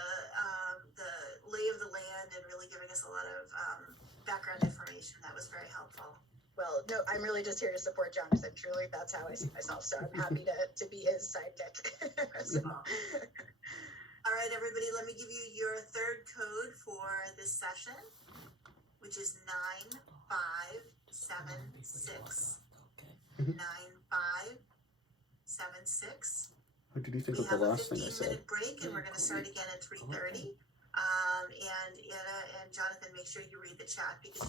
lay of the land and really giving us a lot of background information. That was very helpful. Well, no, I'm really just here to support Jonathan. Truly, that's how I see myself. So I'm happy to be his sidekick. So. All right, everybody, let me give you your third code for this session, which is 9576. 9576. What did you think We of the have a last thing I said? 15-minute break, and we're going to start again at 3:30. And Anna and Jonathan, make sure you read the chat because